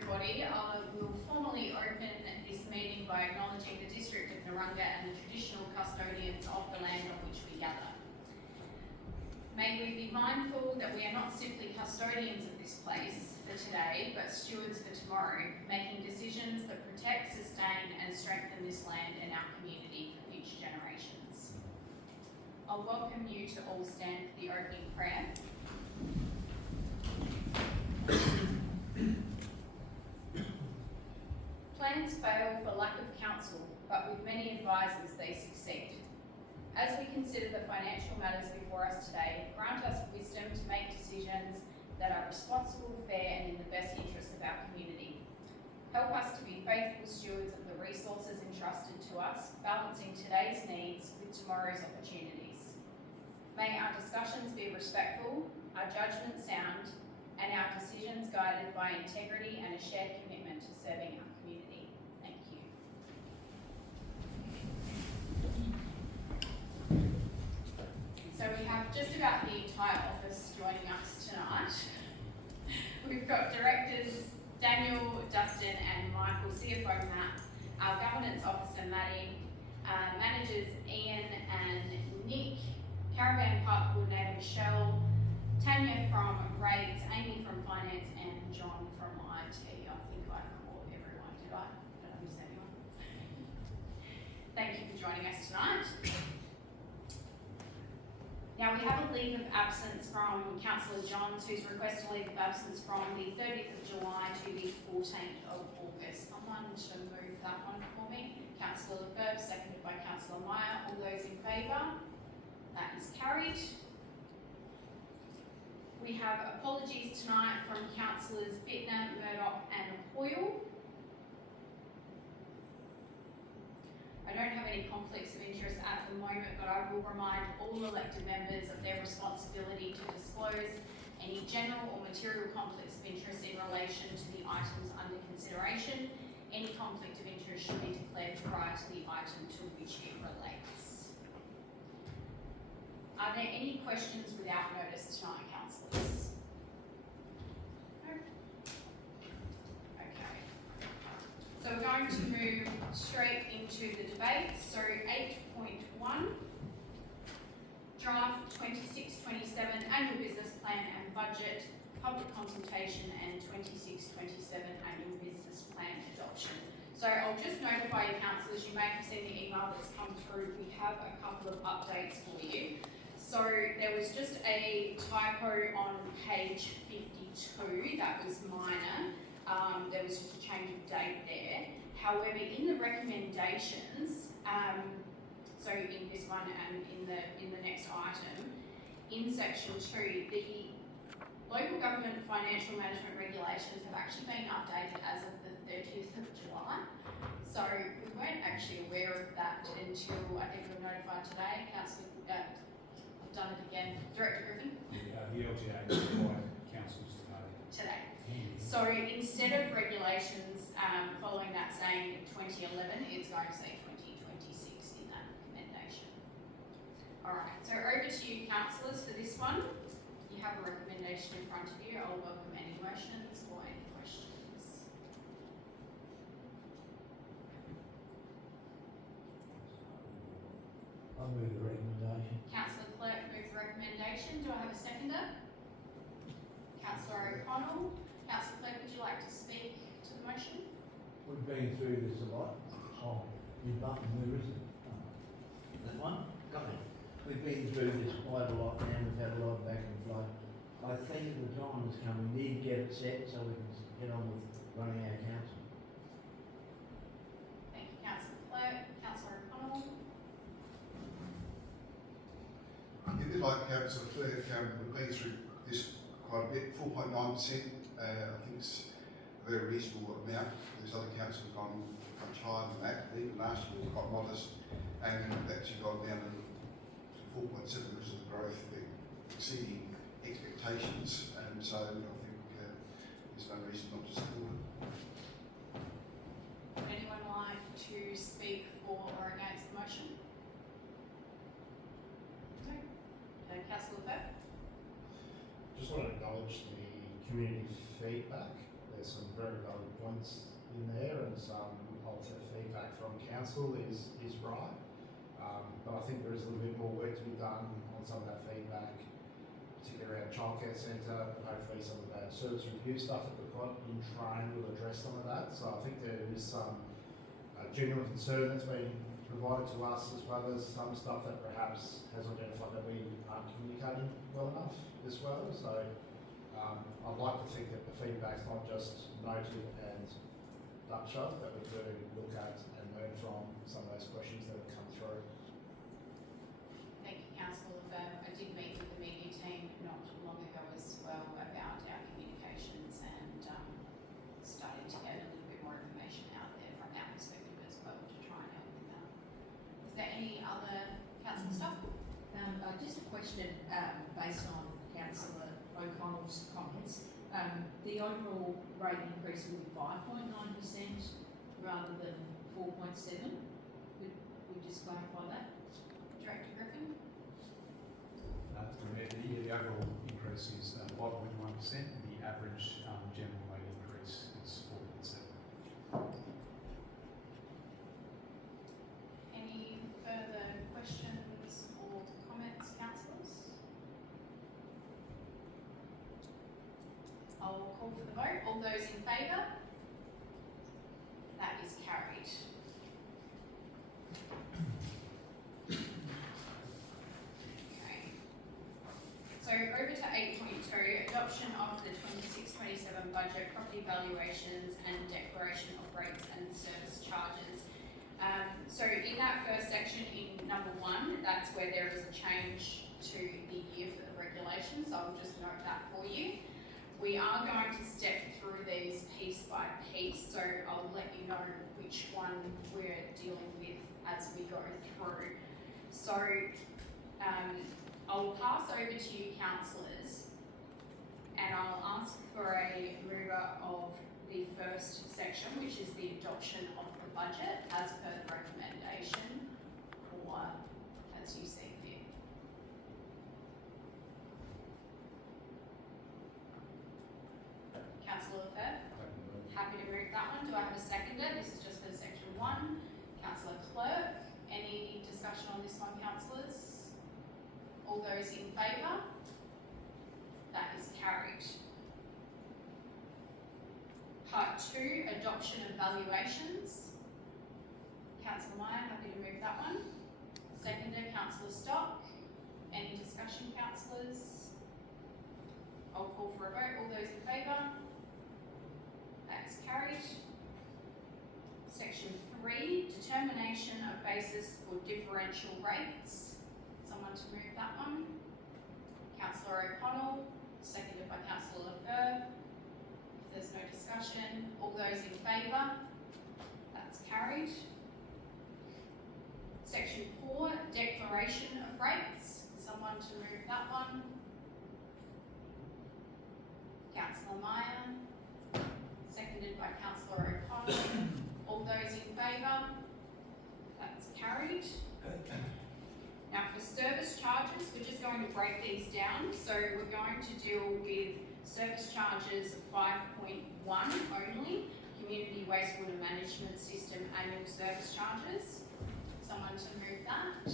everybody. We'll formally open this meeting by acknowledging the District of Narungga and the traditional custodians of the land on which we gather. May we be mindful that we are not simply custodians of this place for today, but stewards for tomorrow, making decisions that protect, sustain and strengthen this land and our community for future generations. I'll welcome you to all stand for the opening prayer. Plans fail for lack of counsel, but with many advisors they succeed. As we consider the financial matters before us today, grant us wisdom to make decisions that are responsible, fair and in the best interests of our community. Help us to be faithful stewards of the resources entrusted to us, balancing today's needs with tomorrow's opportunities. May our discussions be respectful, our judgment sound, and our decisions guided by integrity and a shared commitment to serving our community. Thank you. So we have just about the entire office joining us tonight. We've got directors Daniel, Dustin and Michael, CFO Matt, our governance officer Maddie, managers Ian and Nick, caravan park coordinator Michelle, Tanya from rates, Amy from finance and John from IT. I think I caught everyone, did I? Did I miss anyone? Thank you for joining us tonight. Now we have a leave of absence from Councillor Johns, who's requested a leave of absence from the 30th of July to the 14th of August. Someone to move that one for me. Councillor Lefebvre, seconded by Councillor Meyer. All those in favour? That is carried. We have apologies tonight from Councillors Bittner, Murdoch and Hoyle. I don't have any conflicts of interest at the moment, but I will remind all elected members of their responsibility to disclose any general or material conflicts of interest in relation to the items under consideration. Any conflict of interest should be declared prior to the item to which it relates. Are there any questions without notice tonight, councillors? No? Okay. So we're going to move straight into the debate. So 8.1, draft 26-27 annual business plan and budget, public consultation and 26-27 annual business plan adoption. So I'll just notify you councillors, you may have seen the email that's come through. We have a couple of updates for you. So there was just a typo on page 52, that was minor. There was just a change of date there. However, in the recommendations, so in this one and in the next item, in section 2, the local government financial management regulations have actually been updated as of the 30th of July. So we weren't actually aware of that until I think we were notified today. Councillor, I've done it again. Director Griffin? The LGA required councils today. So instead of regulations following that saying 2011, it's going to say 2026 in that recommendation. Alright, so over to you councillors for this one. You have a recommendation in front of you. I'll welcome any motions or any questions. I'll move the recommendation. Councillor Clerk moves the recommendation. Do I have a seconder? Councillor O'Connell. Councillor Clerk, would you like to speak to the motion? We've been through this a lot. Oh, your button, where is it? That one? Got it. We've been through this quite a lot and we've had a lot of back and forth. I think the time has come, we need to get it set so we can get on with running our council. Thank you, Councillor Clerk. Councillor O'Connell. A bit like Councillor Clerk, we've been through this quite a bit, 4.9%. I think it's a very reasonable amount. There's other councils have gone much higher than that. Even last year was quite modest, and we've actually gone down to 4.7 because of the growth exceeding expectations, and so I think there's no reason not to support it. Would anyone like to speak for or against the motion? No. Councillor Lefebvre. Just want to acknowledge the community feedback. there's some very valid points in there, and some of the feedback from council is right. But I think there is a little bit more work to be done on some of that feedback, particularly around childcare centre, but hopefully some of that service review stuff that we've got in train will address some of that. So I think there is some genuine concern that's been provided to us, as well as some stuff that perhaps has identified that we aren't communicating well enough as well. So I'd like to think that the feedback's not just noted and duck shut, that we really look at and learn from some of those questions that have come through. Thank you, Councillor Lefebvre. I did meet with the media team not long ago as well about our communications and starting to get a little bit more information out there from our perspective as well to try and help with that. Is there any other council stuff? Just a question based on Councillor O'Connell's comments. The overall rate increase will be 5.9% rather than 4.7%. Would we just clarify that? Director Griffin? The overall increase is 5.1%, and the average general rate increase is 4.7%. Any further questions or comments, councillors? I'll call for the vote. All those in favour? That is carried. Okay. So over to 8.2, adoption of the 26-27 budget, property valuations and declaration of rates and service charges. So in that first section in number 1, that's where there is a change to the year for the regulations, so I'll just note that for you. We are going to step through these piece by piece, so I'll let you know which one we're dealing with as we go through. So I'll pass over to you, councillors, and I'll ask for a mover of the first section, which is the adoption of the budget as per the recommendation, or as you see here. Councillor Lefebvre? Happy to move that one. Do I have a seconder? This is just for section 1. Councillor Clerk, any discussion on this one, councillors? All those in favour? That is carried. Part 2, adoption of valuations. Councillor Meyer, happy to move that one. Seconder, Councillor Stock. Any discussion, councillors? I'll call for a vote. All those in favour? That is carried. Section 3, determination of basis for differential rates. Someone to move that one. Councillor O'Connell, seconded by Councillor Lefebvre. If there's no discussion, all those in favour? That's carried. Section 4, declaration of rates. Someone to move that one. Councillor Meyer, seconded by Councillor O'Connell. All those in favour? That's carried. Now for service charges, we're just going to break these down. So we're going to deal with service charges 5.1 only, community wastewater management system annual service charges. Someone to move that.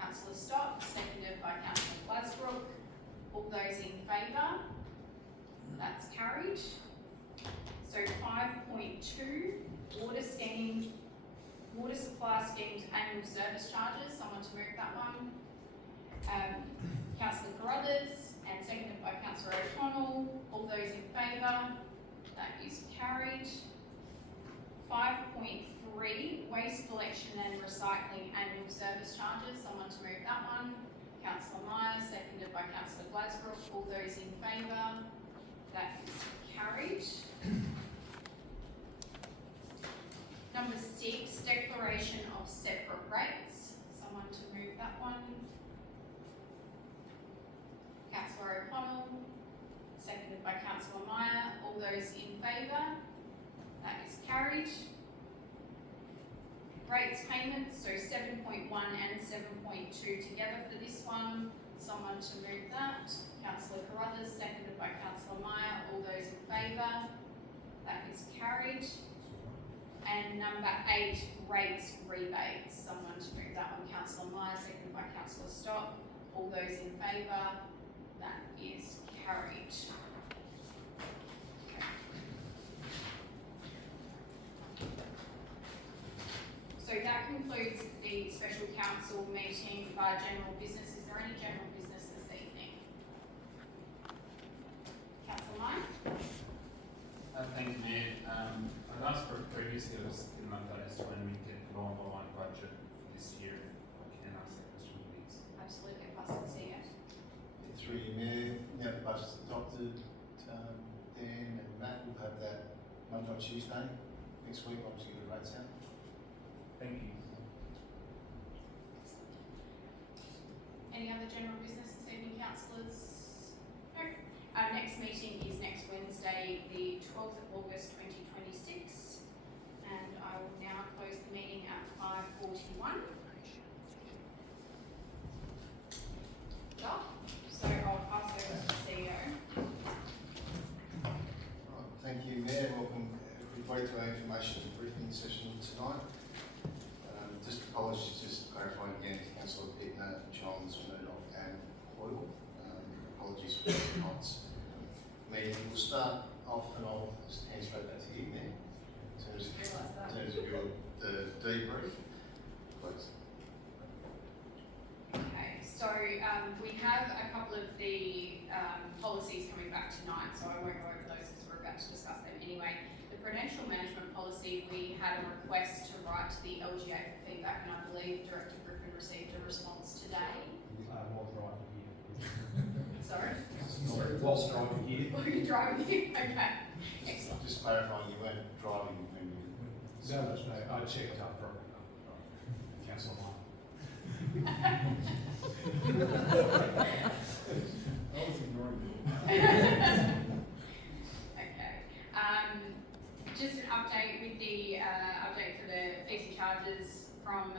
Councillor Stott, seconded by Councillor Glasbrook. All those in favour? That's carried. So 5.2, water supply schemes annual service charges. Someone to move that one. Councillor Carruthers, and seconded by Councillor O'Connell. All those in favour? That is carried. 5.3, waste collection and recycling annual service charges. Someone to move that one. Councillor Meyer, seconded by Councillor Glasbrook. All those in favour? That is carried. Number 6, declaration of separate rates. Someone to move that one. Councillor O'Connell, seconded by Councillor Meyer. All those in favour? That is carried. Rates payments, so 7.1 and 7.2 together for this one. Someone to move that. Councillor Carruthers, seconded by Councillor Meyer. All those in favour? That is carried. And number 8, rates rebates. Someone to move that one. Councillor Meyer, seconded by Councillor Stott. All those in favour? That is carried. So that concludes the special council meeting by general business. Is there any general business this evening? Councillor Meyer? Thank you, Mayor. I'd asked for it previously, I was given an update as to when we get the line-by-line budget for this year. If I can ask that question, please. Absolutely, I'll pass it to you. Through your mayor, now the budget's adopted, Dan and Matt will have that Monday or Tuesday next week, obviously the rates out. Thank you. Any other general business this evening, councillors? No. Our next meeting is next Wednesday, the 12th of August 2026, and I will now close the meeting at 5:41. So I'll pass over to the CEO. Right, thank you, Mayor. Welcome everybody to our information briefing session tonight. Just apologies, just clarifying again to Councillor Pittner, Johns, Murdoch and Hoyle. Apologies for tonight's meeting. We'll start off and I'll just hand straight back to you, Mayor. In terms of the debrief, please. Okay, so we have a couple of the policies coming back tonight, so I won't go over those because we're about to discuss them anyway. The prudential management policy, we had a request to write to the LGA for feedback, and I believe Director Griffin received a response today. While driving here. Sorry? Whilst driving here. Were you driving here? Okay, excellent. Just clarifying, you weren't driving when you... No, that's no, I checked after Councillor Meyer. I was ignoring you. Okay. Just an update with the update for the fees and charges from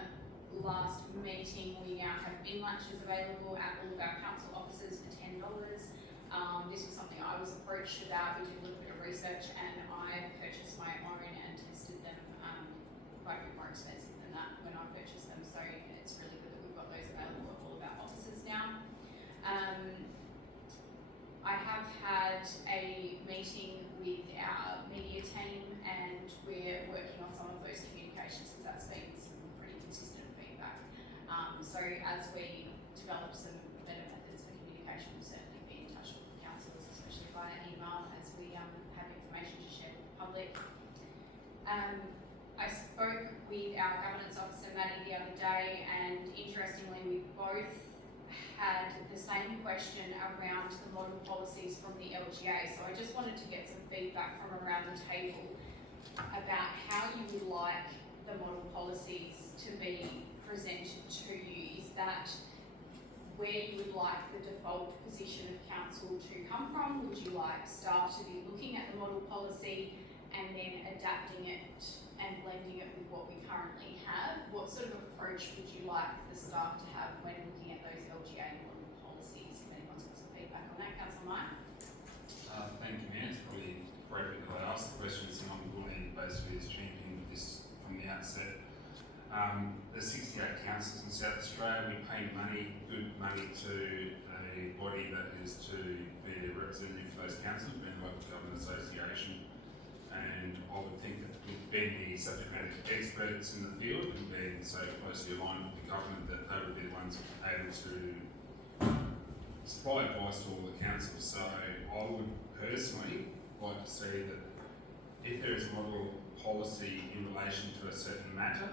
last meeting. We now have bin lunches available at all of our council offices for $10. This was something I was approached about. We did a little bit of research and I purchased my own and tested them quite a bit more expensive than that when I purchased them. So it's really good that we've got those available at all of our offices now. I have had a meeting with our media team and we're working on some of those communications because that's been some pretty consistent feedback. So as we develop some better methods for communication, we'll certainly be in touch with the councillors, especially via email, as we have information to share with the public. I spoke with our governance officer, Maddie, the other day, and interestingly, we both had the same question around the model policies from the LGA. So I just wanted to get some feedback from around the table about how you would like the model policies to be presented to you. Is that where you would like the default position of council to come from? Would you like staff to be looking at the model policy and then adapting it and blending it with what we currently have? What sort of approach would you like the staff to have when looking at those LGA model policies? If anyone's got some feedback on that, Councillor Meyer. Thank you, Mayor. It's probably great that I asked the questions and I'm going basically as championing this from the outset. There's 68 councils in South Australia. We pay money, good money, to a body that is to be a representative for those councils, being the Local Government Association. And I would think that with being the subject matter experts in the field and being so closely aligned with the government, that they would be the ones able to supply advice to all the councils. So I would personally like to see that if there is a model policy in relation to a certain matter,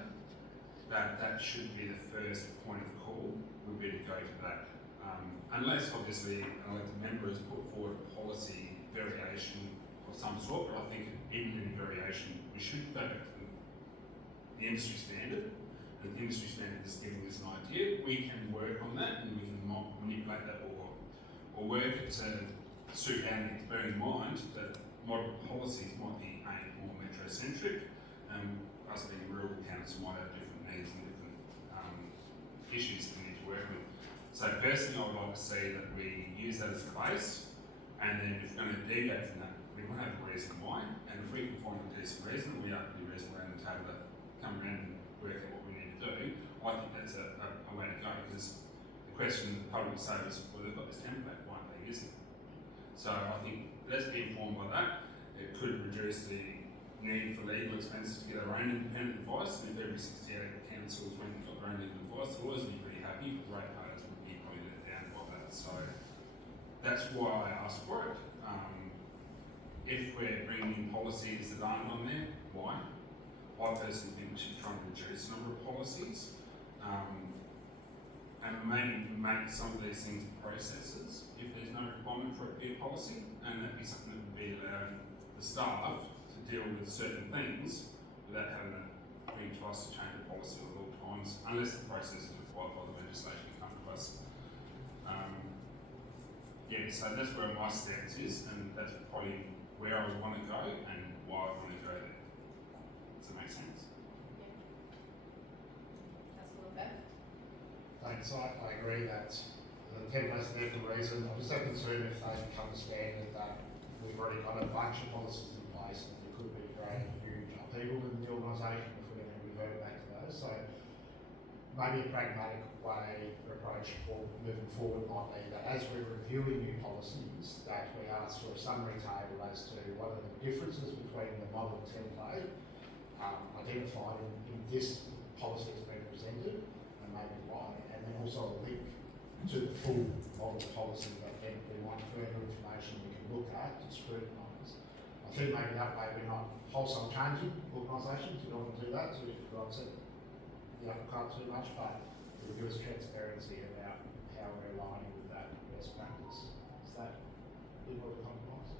that should be the first point of call, would be to go to that. Unless obviously the members put forward a policy variation of some sort, but I think even any variation, we should go back to the industry standard. And the industry standard is giving us an idea. We can work on that and we can manipulate that or work it to suit our needs, bearing in mind that model policies might be aimed more metro-centric, and us being a rural council might have different needs and different issues that we need to work with. So personally, I would like to see that we use that as a base, and then if we're going to deviate from that, we want to have a reason why, and if we can find a decent reason, we are pretty reasonable around the table to come around and work out what we need to do. I think that's a way to go, because the question the public will say is, well, they've got this template, why aren't they using it? So I think let's be informed by that. It could reduce the need for legal expenses to get our own independent advice, and if every 68 councils went and got their own legal advice, they'll always be pretty happy, but ratepayers would be probably let down by that. So that's why I asked for it. If we're bringing in policies that aren't on there, why? I personally think we should try and reduce the number of policies, and maybe make some of these things processes if there's no requirement for it to be a policy, and that'd be something that would be allowing the staff to deal with certain things without having to bring to us to change the policy at all times, unless the process is required by the legislation to come to us. Yeah, so that's where my stance is, and that's probably where I would want to go and why I want to go there. Does that make sense? Councillor Bev? Thanks, I agree that the templates are there for a reason. I'm just so concerned if they become a standard that we've already got a bunch of policies in place and there could be creating huge upheaval in the organisation if we're going to revert back to those. So maybe a pragmatic way or approach for moving forward might be that as we're reviewing new policies, that we ask for a summary table as to what are the differences between the model template identified in this policy that's been presented, and maybe why, and then also a link to the full model policy that then we want further information we can look at to scrutinise. I think maybe that way we're not wholesale changing organisations. We don't want to do that to upset the apple cart too much, but it will give us transparency about how we're aligning with that best practice. Is that be what we compromise?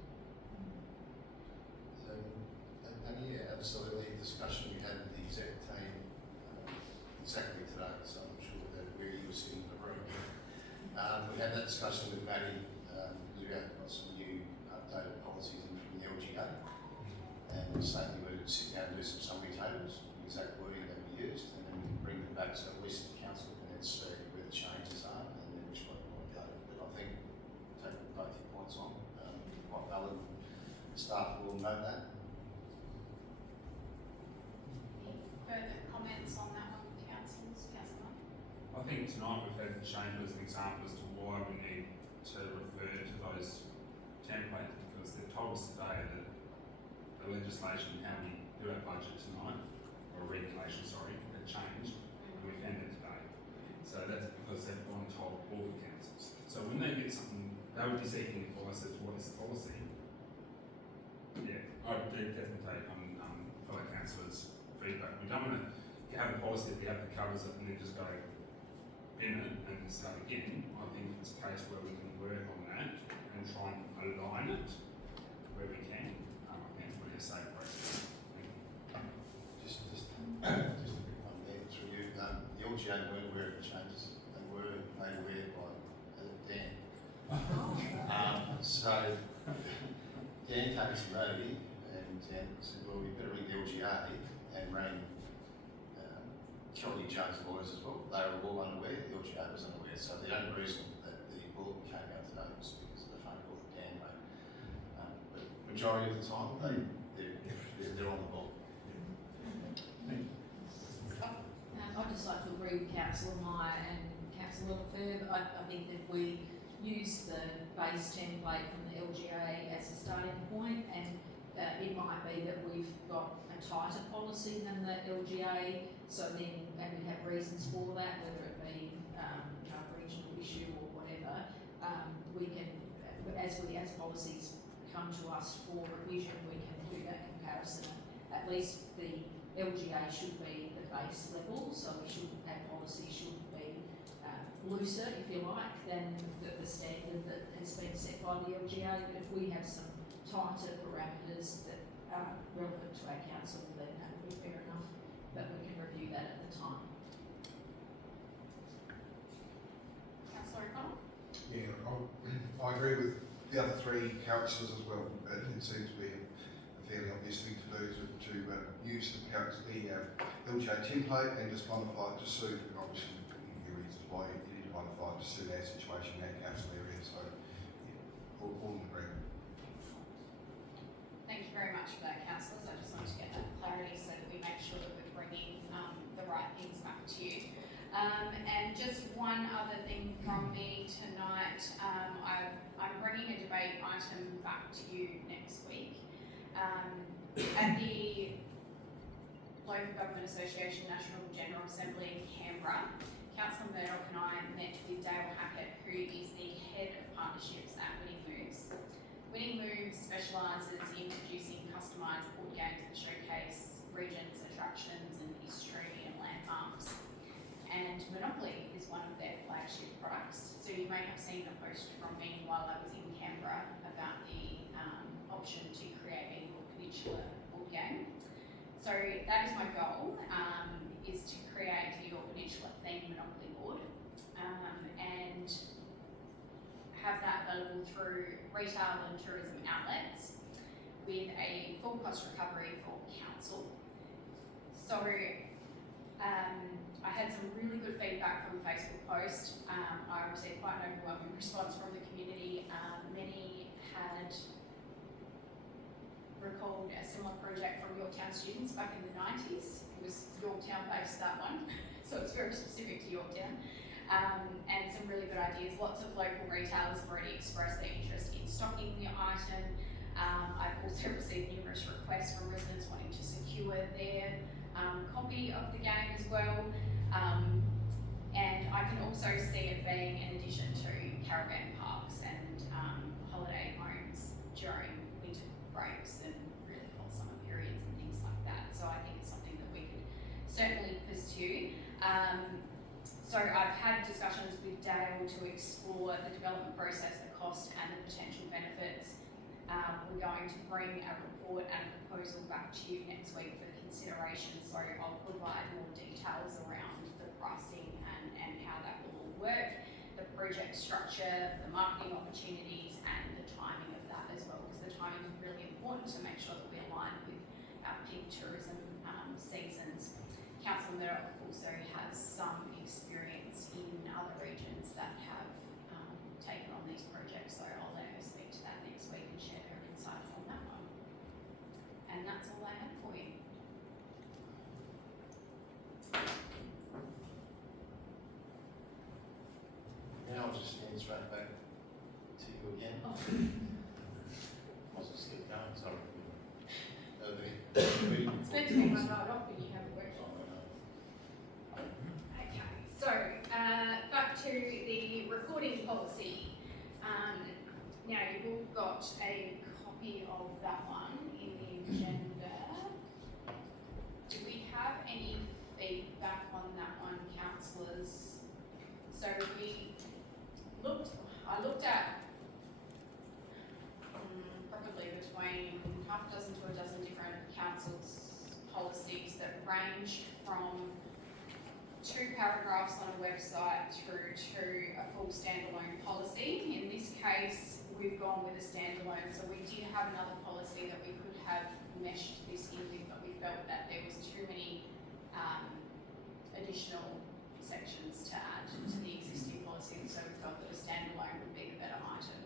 So, and yeah, absolutely, discussion we had with the exec team exactly today, so I'm sure that where you were sitting in the room. We had that discussion with Maddie because we have got some new updated policies in from the LGA, and certainly we would sit down and do some summary tables, the exact wording that we used, and then we can bring them back so at least the council can then see where the changes are and then which way we want to go. But I think taking both your points on, quite valid. Staff will know that. Further comments on that one, councillors? Councillor? I think tonight we've had Shane as an example as to why we need to refer to those templates, because they've told us today that the legislation, how we do our budget tonight, or regulation, sorry, had changed, and we found it today. So that's because they've gone and told all the councils. So when they get something, they would be seeking advice as to what is the policy. Yeah, I do definitely take on fellow councillors' feedback. We don't want to have a policy that we have that covers it and then just go in it and start again. I think it's a case where we can work on that and try and align it where we can. I think it's really a safe process. Just a quick one there through you. The LGA weren't aware of the changes. They were made aware by Dan. So Dan came to me and Dan said, well, we better ring the LGA, and rang Kelly Jones lawyers as well. They were all unaware, the LGA was unaware. So the only reason that the bulletin came out today was because of the phone call that Dan made. But majority of the time, they're on the ball. I'd just like to agree with Councillor Meyer and Councillor Lefebvre. I think that we use the base template from the LGA as a starting point, and it might be that we've got a tighter policy than the LGA, so then, and we have reasons for that, whether it be a regional issue or whatever. We can, as policies come to us for revision, we can do that comparison. At least the LGA should be the base level, so our policy should be looser, if you like, than the standard that has been set by the LGA. But if we have some tighter parameters that are relevant to our council, then that would be fair enough, but we can review that at the time. Councillor O'Connell? Yeah, I agree with the other three councillors as well. It seems to be a fairly obvious thing to do to use the LGA template and just modify it to suit, and obviously the reasons why you need to kind of like to suit our situation, our council area, so, yeah, all in agreement. Thank you very much for that, councillors. I just wanted to get that clarity so that we make sure that we're bringing the right things back to you. And just one other thing from me tonight, I'm bringing a debate item back to you next week. At the Local Government Association National General Assembly in Canberra, Councillor Murdoch and I met with Dale Hackett, who is the Head of Partnerships at Winning Moves. Winning Moves specialises in producing customised board games that showcase regions, attractions and history and landmarks. And Monopoly is one of their flagship products. So you may have seen a post from me while I was in Canberra about the option to create a Yorke Peninsula board game. So that is my goal, is to create a Yorke Peninsula themed Monopoly board and have that available through retail and tourism outlets with a full cost recovery for council. So I had some really good feedback from the Facebook post. I received quite an overwhelming response from the community. Many had recalled a similar project from Yorktown students back in the 90s. It was Yorktown based, that one, so it's very specific to Yorktown. And some really good ideas. Lots of local retailers have already expressed their interest in stocking the item. I've also received numerous requests from residents wanting to secure their copy of the game as well. And I can also see it being an addition to caravan parks and holiday homes during winter breaks and really hot summer periods and things like that. So I think it's something that we could certainly pursue. So I've had discussions with Dale to explore the development process, the cost and the potential benefits. We're going to bring a report and a proposal back to you next week for consideration, so I'll provide more details around the pricing and how that will all work, the project structure, the marketing opportunities and the timing of that as well, because the timing is really important to make sure that we align with our peak tourism seasons. Councillor Murdoch also has some experience in other regions that have taken on these projects, so I'll let her speak to that next week and share her insights on that one. And that's all I have for you. Now I'll just hand straight back to you again. Oh. I'll just keep going, sorry. It's meant to be my night off when you have a workshop. Okay, so back to the recording policy. Now you've all got a copy of that one in the agenda. Do we have any feedback on that one, councillors? So I looked at probably between half a dozen to a dozen different councils' policies that range from 2 paragraphs on a website through to a full standalone policy. In this case, we've gone with a standalone, so we did have another policy that we could have meshed this in with, but we felt that there was too many additional sections to add to the existing policy, so we felt that a standalone would be the better item.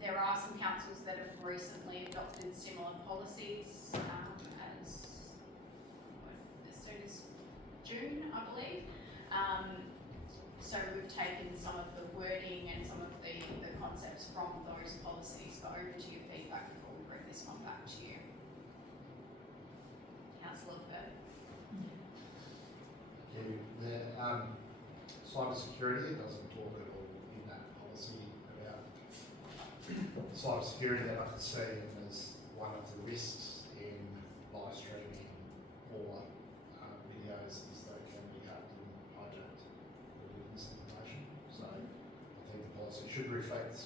There are some councils that have recently adopted similar policies as soon as June, I believe. So we've taken some of the wording and some of the concepts from those policies, but over to your feedback before we bring this one back to you. Councillor Ferd. Cyber security, it doesn't talk at all in that policy about cyber security that I can see as one of the risks in live streaming or videos is they can be hacked and hijacked or witness information. So I think the policy should reflect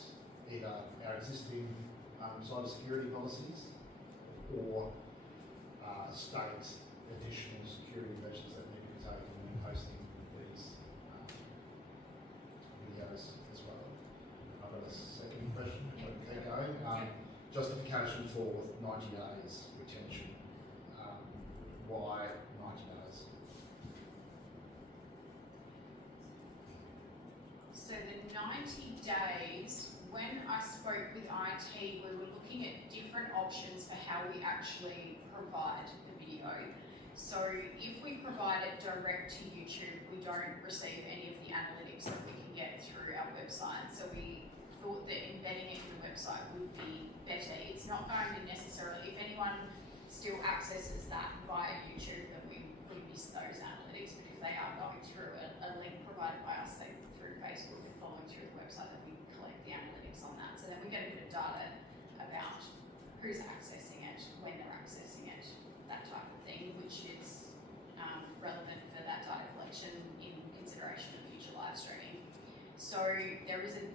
either our existing cyber security policies or state additional security measures that need to be taken when hosting these videos as well. I've got a second question, which I can keep going. Justification for 90 days retention. Why 90 days? So the 90 days, when I spoke with IT, we were looking at different options for how we actually provide the video. So if we provide it direct to YouTube, we don't receive any of the analytics that we can get through our website. So we thought that embedding it in the website would be better. It's not going to necessarily, if anyone still accesses that via YouTube, then we miss those analytics. But if they are going through a link provided by us, say through Facebook and following through the website, then we collect the analytics on that. So then we get a bit of data about who's accessing it, when they're accessing it, that type of thing, which is relevant for that data collection in consideration of future live streaming. So there is a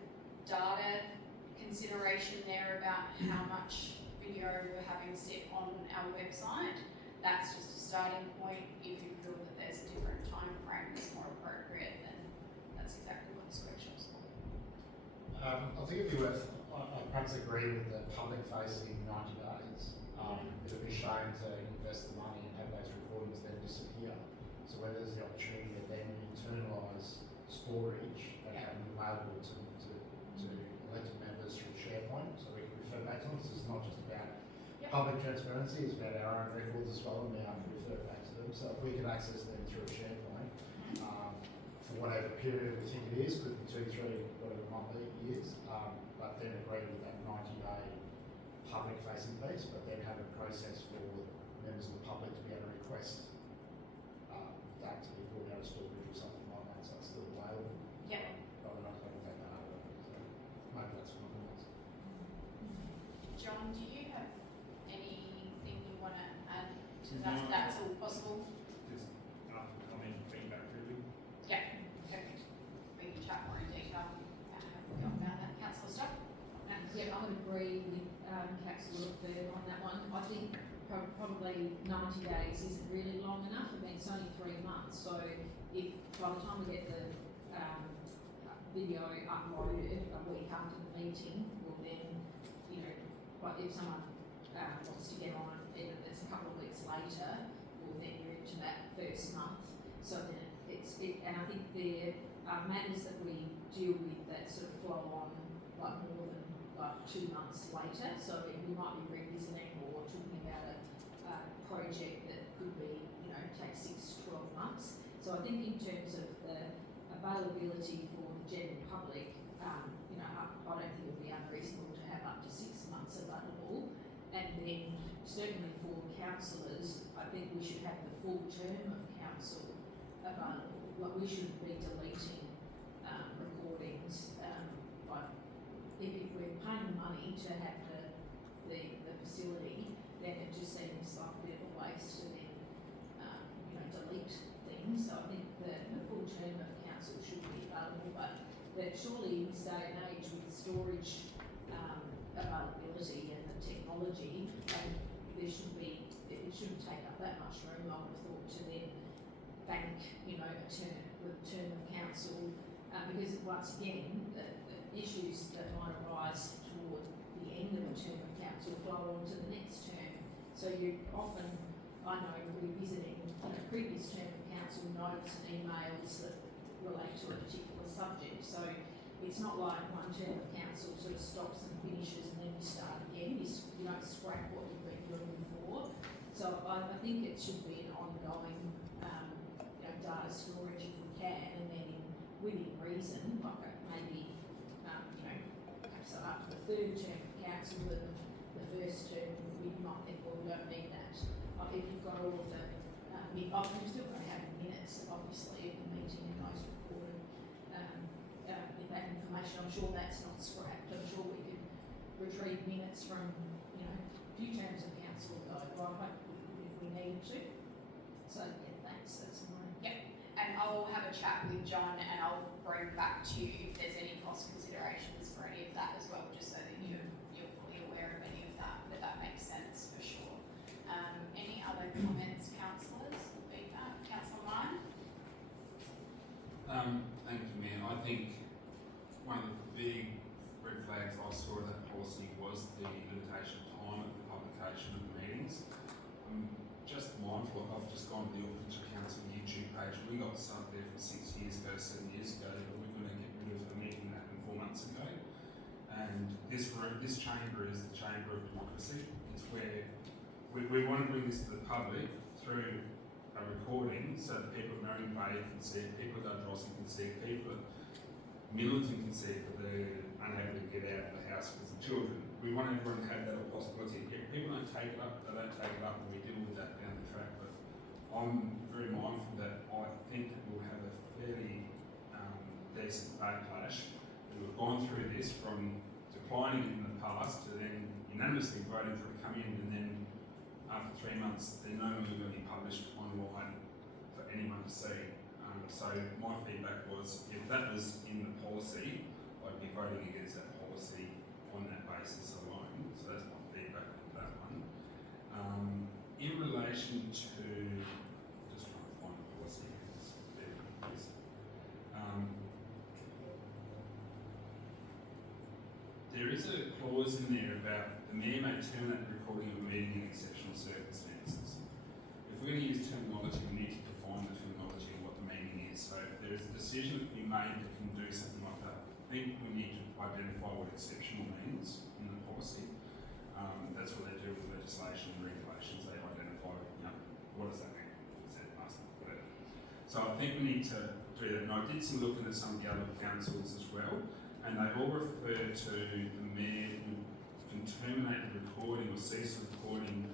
data consideration there about how much video we're having sit on our website. That's just a starting point. If you feel that there's a different time frame that's more appropriate, then that's exactly what this workshop's for. I think it'd be worth, I perhaps agree with the public facing 90 days. It would be a shame to invest the money and have those recordings then disappear. So whether there's the opportunity to then internalise storage and have them available to elected members through SharePoint, so we can refer back to them. This is not just about public transparency, it's about our own records as well, and we have to refer back to them. So if we can access them through SharePoint, for whatever period we think it is, could be 2, 3, whatever it might be, years, but then agree with that 90-day public facing piece, but then have a process for members of the public to be able to request that to be pulled out of storage or something like that, so it's still available. Yep. But we're not going to take that over. So maybe that's one of the John, do you have anything you want to add to that? No. That's all possible? Just comment and feedback really. Yeah, perfect. We can chat more in detail about how we go about that. Councillor Stock? Yeah, I would agree with Councillor Further on that one. I think probably 90 days isn't really long enough. I mean, it's only 3 months, so if by the time we get the video uploaded a week after the meeting, well then, you know, but if someone wants to get on it, even if it's a couple of weeks later, well then you're into that first month. So then and I think there are matters that we deal with that sort of flow on like more than like 2 months later. So we might be revisiting or talking about a project that could be, you know, take 6 to 12 months. So I think in terms of the availability for the general public, you know, I don't think it would be unreasonable to have up to 6 months available. And then certainly for councillors, I think we should have the full term of council available. Like we shouldn't be deleting recordings. Like if we're paying money to have the facility, then it just seems like a bit of a waste to then you know, delete things. So I think the full term of council should be available, but surely in this day and age with storage availability and the technology, there should be, it shouldn't take up that much room, I would have thought, to then bank, you know, the term of council, because once again, the issues that might arise toward the end of a term of council flow on to the next term. So you often, I know, revisiting previous term of council notes and emails that relate to a particular subject. So it's not like one term of council sort of stops and finishes and then you start again. You don't scrap what you've been doing before. So I think it should be an ongoing you know, data storage if we can, and then within reason, like maybe you know, perhaps after the 3rd term of council and the 1st term, we might think, well, we don't need that. Like if you've got all of the you're still going to have minutes, obviously, of the meeting and those recorded. That information, I'm sure that's not scrapped. I'm sure we could retrieve minutes from, you know, a few terms of council ago, right, if we needed to. So yeah, thanks. That's mine. Yep. And I'll have a chat with John and I'll bring back to you if there's any cost considerations for any of that as well, just so that you're fully aware of any of that, but that makes sense for sure. Any other comments, councillors? Feedback? Councillor Lyon? Thank you, Mayor. I think one of the big red flags I saw in that policy was the limitation of time of the publication of the meetings. I'm just mindful, I've just gone to the Auckland Council YouTube page. We got stuff there from 6 years ago, 7 years ago, that we're going to get rid of. I mean, months ago. And this chamber is the chamber of democracy. It's where we want to bring this to the public through a recording so that people at Marion Bay can see it, people at Ardrossan can see it, people at Middleton can see it, but they're unable to get out of the house because of children. We want everyone to have that possibility. If people don't take it up, they don't take it up, and we deal with that down the track. But I'm very mindful that I think that we'll have a fairly decent backlash. We've gone through this from declining it in the past to then unanimously voting for it to come in, and then after 3 months they're no longer going to be published online for anyone to see. So my feedback was, if that was in the policy, I'd be voting against that policy on that basis alone. So that's my feedback on that one. In relation to, just trying to find the policy. There is a clause in there about the mayor may terminate the recording of a meeting in exceptional circumstances. If we're going to use terminology, we need to define the terminology and what the meaning is. So if there is a decision to be made that can do something like that, I think we need to identify what exceptional means in the policy. That's what they do with legislation and regulations. They identify, what does that mean? Is it must, whatever. So I think we need to do that. And I did some looking at some of the other councils as well, and they all refer to the mayor who can terminate the recording or cease the recording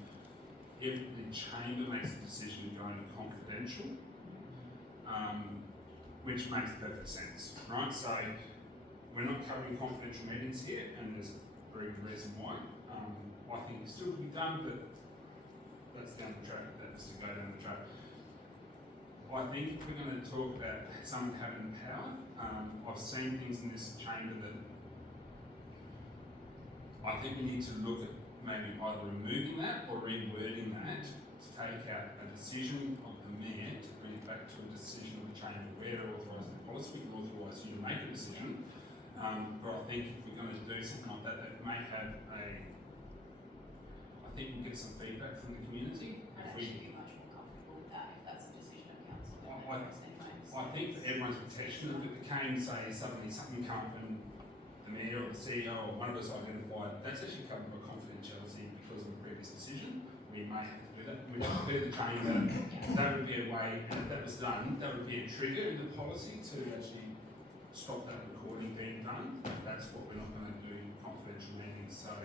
if the chamber makes a decision to go into confidential, which makes perfect sense, right? So we're not covering confidential meetings here, and there's a very good reason why. I think it's still to be done, but that's down the track. That's to go down the track. I think if we're going to talk about someone having power, I've seen things in this chamber that I think we need to look at maybe either removing that or rewording that to take out a decision of the mayor to bring it back to a decision of the chamber. Where to authorise the policy, we can authorise you to make a decision. But I think if we're going to do something like that, that may have I think we'll get some feedback from the community. I'd actually be much more comfortable with that if that's a decision of council. I think for everyone's protection, if it became, say, suddenly something come up and the mayor or the CEO or one of us identified, that's actually covered by confidentiality because of a previous decision. We may have to do that. We have to clear the chamber. That would be a way, and if that was done, that would be a trigger in the policy to actually stop that recording being done. That's what we're not going to do in confidential meetings. So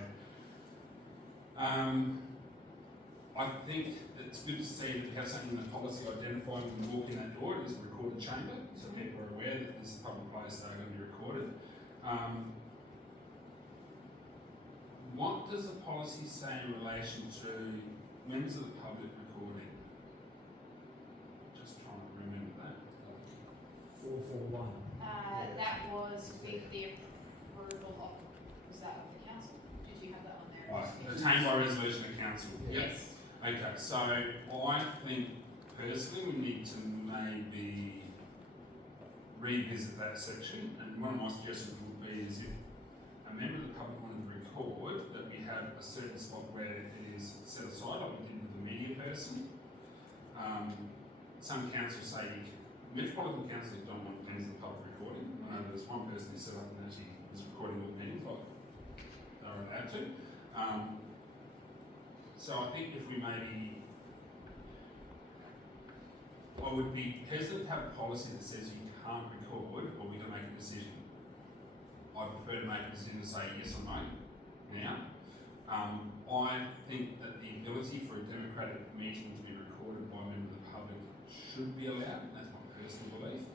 I think it's good to see that we have something in the policy identifying when we walk in that door, it is a recorded chamber, so people are aware that this is a public place, they're going to be recorded. What does the policy say in relation to members of the public recording? Just trying to remember that. 441. That was with the approval of, was that of the council? Did you have that on there? Obtained by resolution of council. Yes. Okay, so I think personally we need to maybe revisit that section, and one of my suggestions would be is if a member of the public wanted to record, that we have a certain spot where it is set aside, like we did with the media person. Some councils say metropolitan councils don't want members of the public recording. I know there's one person who set up and actually was recording all the meetings, like they're allowed to. So I think if we maybe, I would be hesitant to have a policy that says you can't record or we're going to make a decision. I prefer to make a decision to say yes or no now. I think that the ability for a democratic meeting to be recorded by a member of the public should be allowed. That's my personal belief.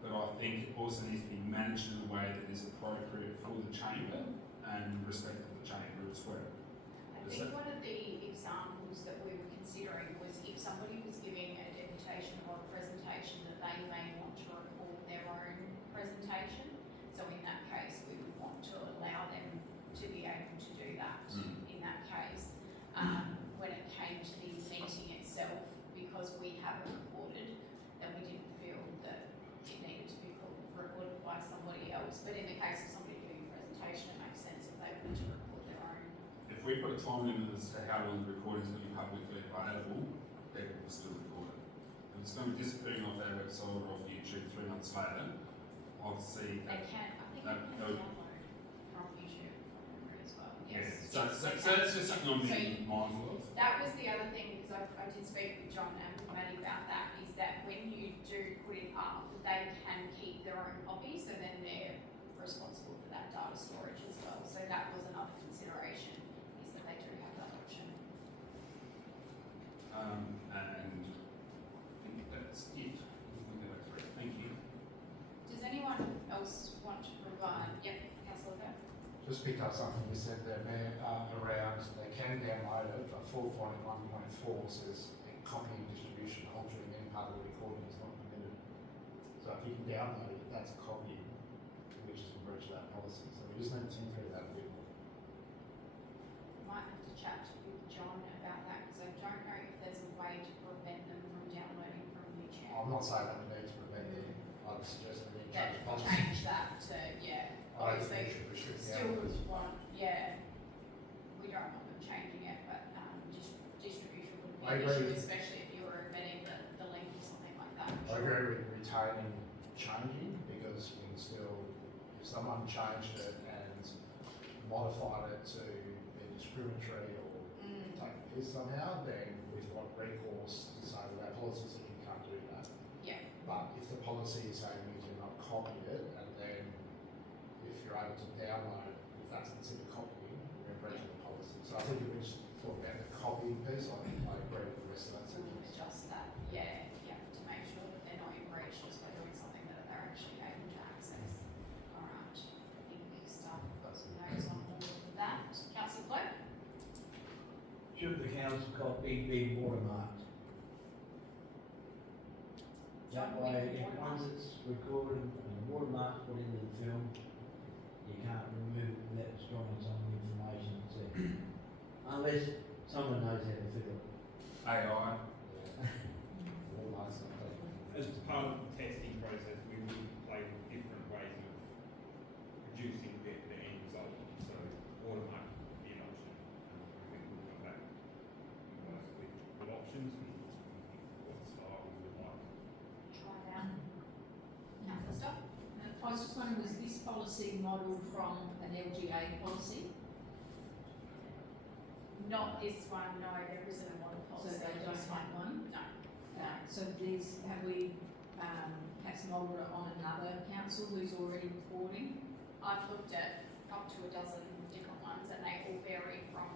But I think it also needs to be managed in a way that is appropriate for the chamber and respect of the chamber as well. I think one of the examples that we were considering was if somebody was giving a deputation or a presentation that they may want to record their own presentation. So in that case, we would want to allow them to be able to do that in that case. When it came to the meeting itself, because we haven't recorded, then we didn't feel that it needed to be recorded by somebody else. But in the case of somebody giving a presentation, it makes sense if they wanted to record their own. If we put a time limit as to how long the recording is going to be publicly available, people will still record it. If it's going to be disappearing off our website or off YouTube 3 months later, obviously They can, I think they can that would, download Yes. So that's just something I'm being mindful of. That was the other thing, because I did speak with John and with Maddie about that, is that when you do put it up, they can keep their own copy, so then they're responsible for that data storage as well. So that was another consideration, is that they do have that option. And I think that's it. Thank you. Does anyone else want to provide? Yep, councillor Beck. Just picked up something you said there, Mayor, around they can download it, but 4.1.4 says copying, distribution, altering any part of the recording is not permitted. So if you can download it, that's copying, which is a breach of that policy. So we just need to think through that a bit more. Might have to chat with John about that, because I don't know if there's a way to prevent them from downloading from YouTube. I'm not saying that we need to prevent it. I would suggest that we change the policy. Change that to, yeah, I don't think obviously, we should restrict the still hours. would want, yeah, we don't want them changing it, but, distribution would be I an agree. issue, especially if you were embedding the link or something like that. I agree with retaining changing, because you can still, if someone changed it and modified it to be discriminatory or take the piss somehow, then we've got recourse to say that our policy says you can't do that. Yeah. But if the policy is saying you cannot copy it, and then if you're able to download, if that's considered copying, you're in breach of the policy. So I think if we just talk about the copying piece, I agree with the rest of that So we'll sentence. adjust that, yeah, to make sure that they're not in breach just by doing something that they're actually able to access. Alright, I think staff have got some notes on all of that. Councillor Clerk? Should the council copy be watermarked? That John, way, we if can once it's recorded and the watermark's put into the film, you can't remove it without destroying some of the information that's there. Unless someone knows how to fiddle it. AI. All nice and clean. As part of the testing process, we will play with different ways of producing the end result. So watermark would be an option. We will come back with options and what style we would like. Try that. Councillor Stock? I was just wondering, was this policy modelled from an LGA policy? Not this one, no, there isn't a model So policy. they don't have one? No. So these, have we, perhaps modelled it on another council who's already reporting? I've looked at up to a dozen different ones, and they all vary from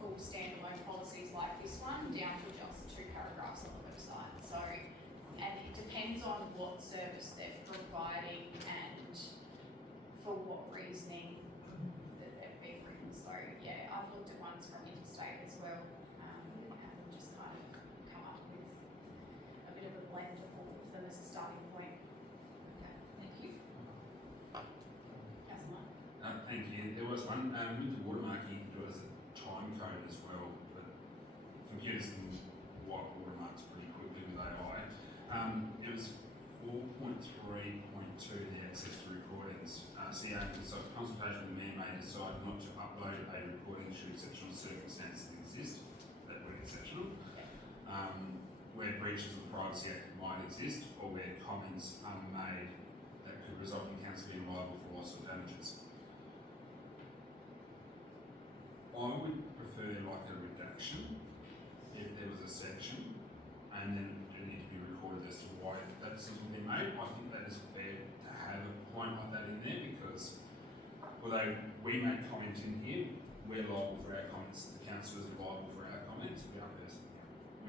full standalone policies like this one down to just 2 paragraphs on the website. So, and it depends on what service they're providing and for what reasoning that they've been written. So yeah, I've looked at ones from interstate as well, and we'll just kind of come up with a bit of a blend of all of them as a starting point. Okay, thank you. Councillor Martin? Thank you. There was one, with the watermarking, there was a time code as well, but computers can wipe watermarks pretty quickly with AI. It was 4.3.2, the access to recordings. CA consultation with the mayor may decide not to upload a recording should exceptional circumstances exist, that were exceptional, where breaches of the Privacy Act might exist, or where comments are made that could result in council being liable for loss or damages. I would prefer like a reduction if there was a section, and then it would need to be recorded as to why that decision was made. I think that is fair to have a point like that in there, because although we make comment in here, we're liable for our comments, the councillors are liable for our comments, we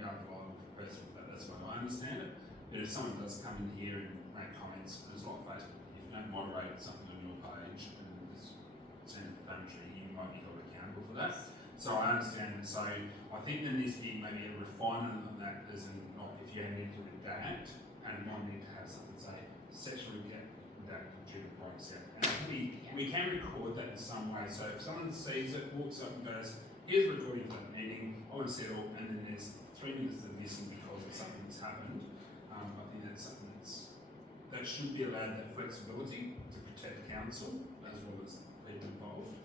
are liable for person, that's the way I understand it. But if someone does come in here and make comments, it's like Facebook, if you don't moderate something on your page and it's sent defamatory, you might be held accountable for that. So I understand that. So I think there needs to be maybe a refinement on that, as in not if you need to redact, and it might need to have something say sexually redacted due to Privacy Act. And I think we can record that in some way. So if someone sees it, walks up and goes, here's a recording of that meeting, I want to see it all, and then there's 3 minutes that are missing because of something that's happened. I think that's something that should be allowed, that flexibility to protect the council as well as people involved.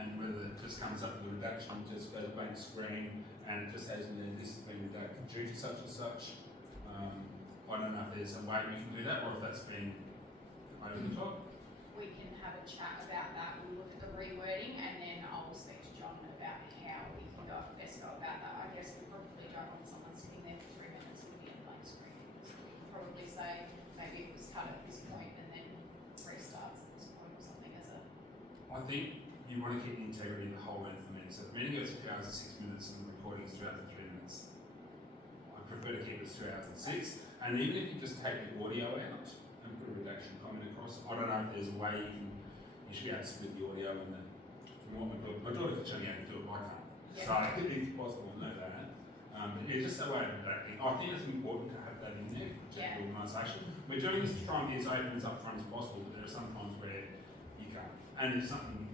And whether it just comes up with a redaction, just goes blank screen, and it just has this has been redacted due to such and such. I don't know if there's a way we can do that, or if that's been over the top. we can have a chat about that. We'll look at the rewording and then I'll speak to John about how we can best go about that. I guess we probably don't want someone sitting there for 3 minutes looking at a blank screen. So we can probably say maybe it was cut at this point and then restarts at this point or something as a. I think you want to keep the integrity of the whole length of the meeting. So the meeting goes 2 hours and 6 minutes and the recording is 2 hours and 3 minutes. I prefer to keep it 2 hours and 6. And even if you just take the audio out and put a redaction comment across, I don't know if there's a way you should be able to split the audio and the, from what my daughter could show me how to do it, I can't. Yeah. So it's possible, I know that. But yeah, just a way of redacting. I think it's important to have that in there, Yeah. the organisation. We're doing this to try and be as open as upfront as possible, but there are some times where you can't. And if something,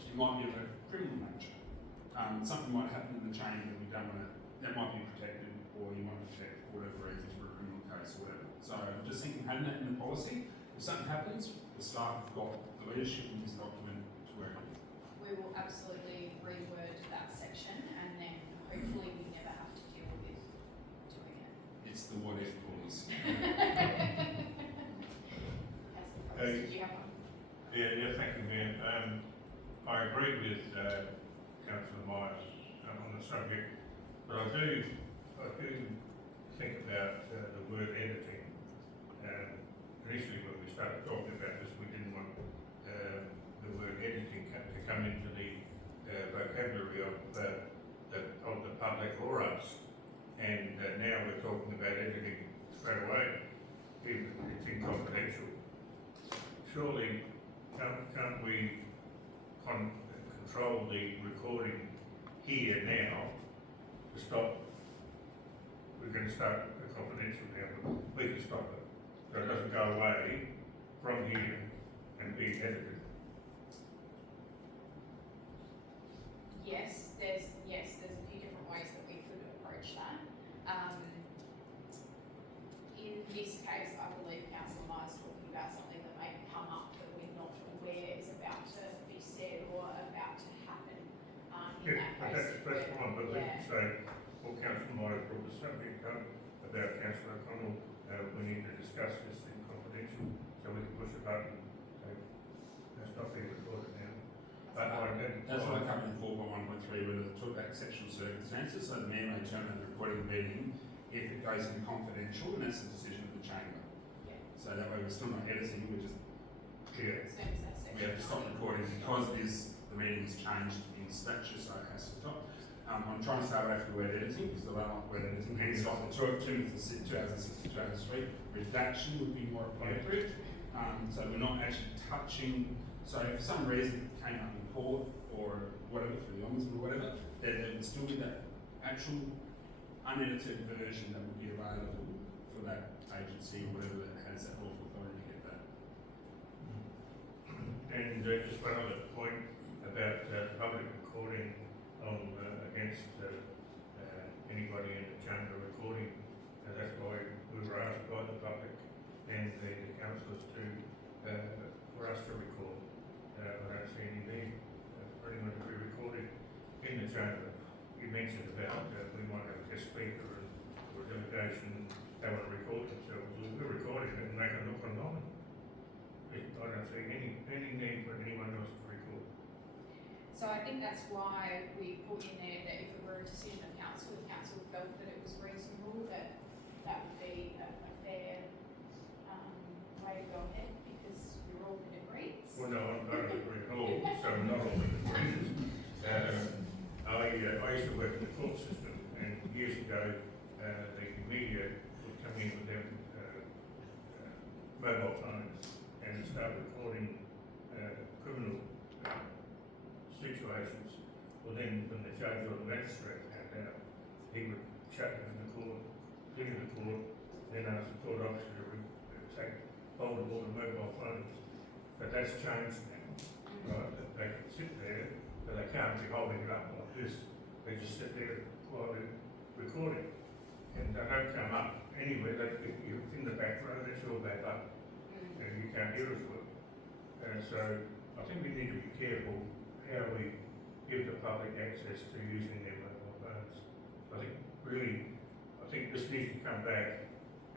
it might be of a criminal nature. Something might happen in the chain that we don't want to, that might be protected, or you want to protect for whatever reasons for a criminal case or whatever. So I'm just thinking, having that in the policy, if something happens, the staff have got the leadership in this document to work on. We will absolutely reword that section and then hopefully we never have to deal with doing it. It's the what if clause. Did you have one? Yeah, thank you, Mayor. I agree with Councillor Myers on the subject, but I do think about the word editing. Initially, when we started talking about this, we didn't want the word editing to come into the vocabulary of the public or us. And now we're talking about editing straight away, even if it's confidential. Surely, can't we control the recording here now to stop? We're going to start the confidential now, but we can stop it. So it doesn't go away from here and be edited. Yes, there's a few different ways that we could approach that. In this case, I believe Councillor Myers talking about something that may come up that we're not aware is about to be said or about to happen. In Yeah, that but case, that's fine, but we yeah. can say, well, Councillor Myers brought the subject up about Councillor O'Connell, we need to discuss this in confidential, so we can push a button, so that's not being recorded now. But I didn't. That's what I covered in 4.1.3 where they talk about exceptional circumstances, so the mayor may terminate the recording of the meeting if it goes in confidential, and that's the decision of the chamber. Yeah. So that way we're still not editing, we're just, Yeah. Same as that section. we have to stop recording because the meeting has changed in stature, so it has to stop. I'm trying to stay away from the word editing because I don't like word editing, hence like the 2006 to 2003 redaction would be more appropriate. So we're not actually touching, so if for some reason it came up in court or whatever, through the ombudsman or whatever, there would still be that actual unedited version that would be available for that agency or whatever that has that lawful authority to get that. And just one other point about public recording on against anybody in the chamber recording. That's why we were asked by the public and the councillors to for us to record. I don't see any need for anyone to be recorded in the chamber. You mentioned about we might have a guest speaker or a delegation, they want to record themselves. We're recording it and they can look online. I don't see any need for anyone else to record. So I think that's why we put in there that if it were a decision of council, if council felt that it was reasonable, that would be a fair way to go ahead because you're all in agreement. Well, no, I don't agree at all, so I'm not all in agreement. I used to work in the court system and years ago, the media would come in with their mobile phones and start recording criminal situations. Well then, when the judge or the magistrate found out, he would shut down the court, clear the court, then ask the court officer to take hold of all the mobile phones. But that's changed now, right? That they can sit there, but they can't be holding it up like this. They just sit there quietly recording. And they don't come up anywhere. You're in the back row, that's your back up. And you can't hear us well. So I think we need to be careful how we give the public access to using their mobile phones. I think this needs to come back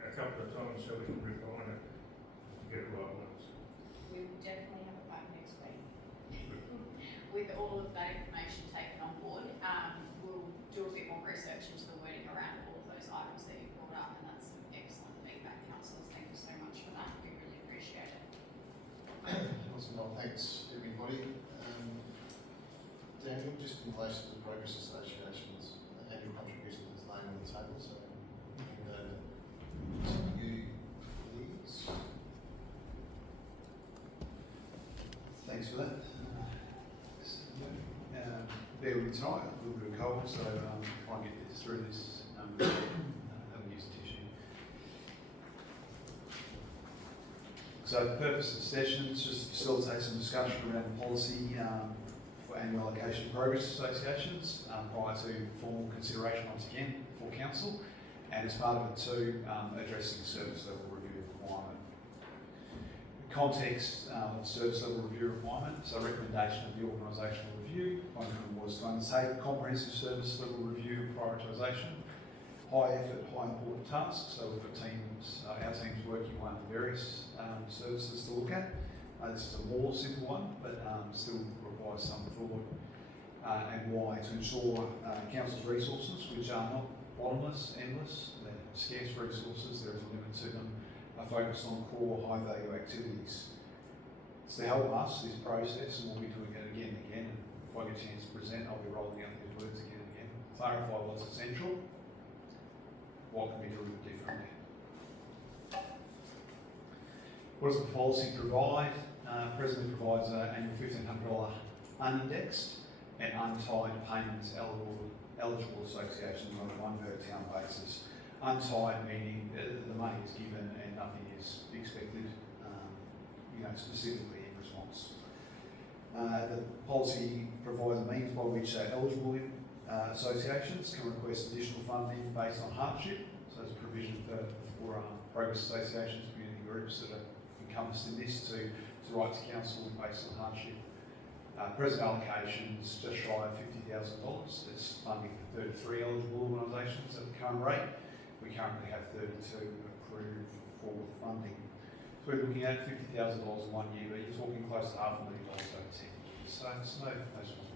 a couple of times so we can refine it to get it right once. we will definitely have a vote next week. With all of that information taken on board, we'll do a bit more research into the wording around all of those items that you've brought up, and that's some excellent feedback, councillors. Thank you so much for that. We really appreciate it. Awesome, well, thanks everybody. Daniel, just in relation to the Progress Association's annual contribution that's laying on the table, so we can go to you, please. Thanks for that. Bear with me tonight, a little bit of cold, so try and get this through this. Have a use of tissue. So the purpose of the session is just to facilitate some discussion around the policy for annual allocation of progress associations prior to formal consideration once again for council, and as part of it too, addressing service level review requirement. The context of service level review requirement, so recommendation of the organisational review was to undertake a comprehensive service level review and prioritisation, high effort, high important tasks. So we've got teams, our teams working on various services to look at. This is a more simple one, but still requires some thought. And why? To ensure council's resources, which are not bottomless, endless, they're scarce resources, there is a limit to them, are focused on core high value activities. It's to help us, this process, and we'll be doing it again and again, and if I get a chance to present, I'll be rolling out these words again and again. Clarify what's essential, what can be delivered differently. What does the policy provide? Presently provides an annual $1,500 unindexed and untied payments eligible associations on a one per town basis. Untied meaning the money is given and nothing is expected, specifically in response. The policy provides a means by which eligible associations can request additional funding based on hardship. So there's a provision for progress associations, community groups that are encompassed in this to write to council based on hardship. Present allocations just shy of $50,000. It's funding for 33 eligible organisations at the current rate. We currently have 32 approved for funding. So we're looking at $50,000 in 1 year, but you're talking close to $500,000 over 10 years. So it's no small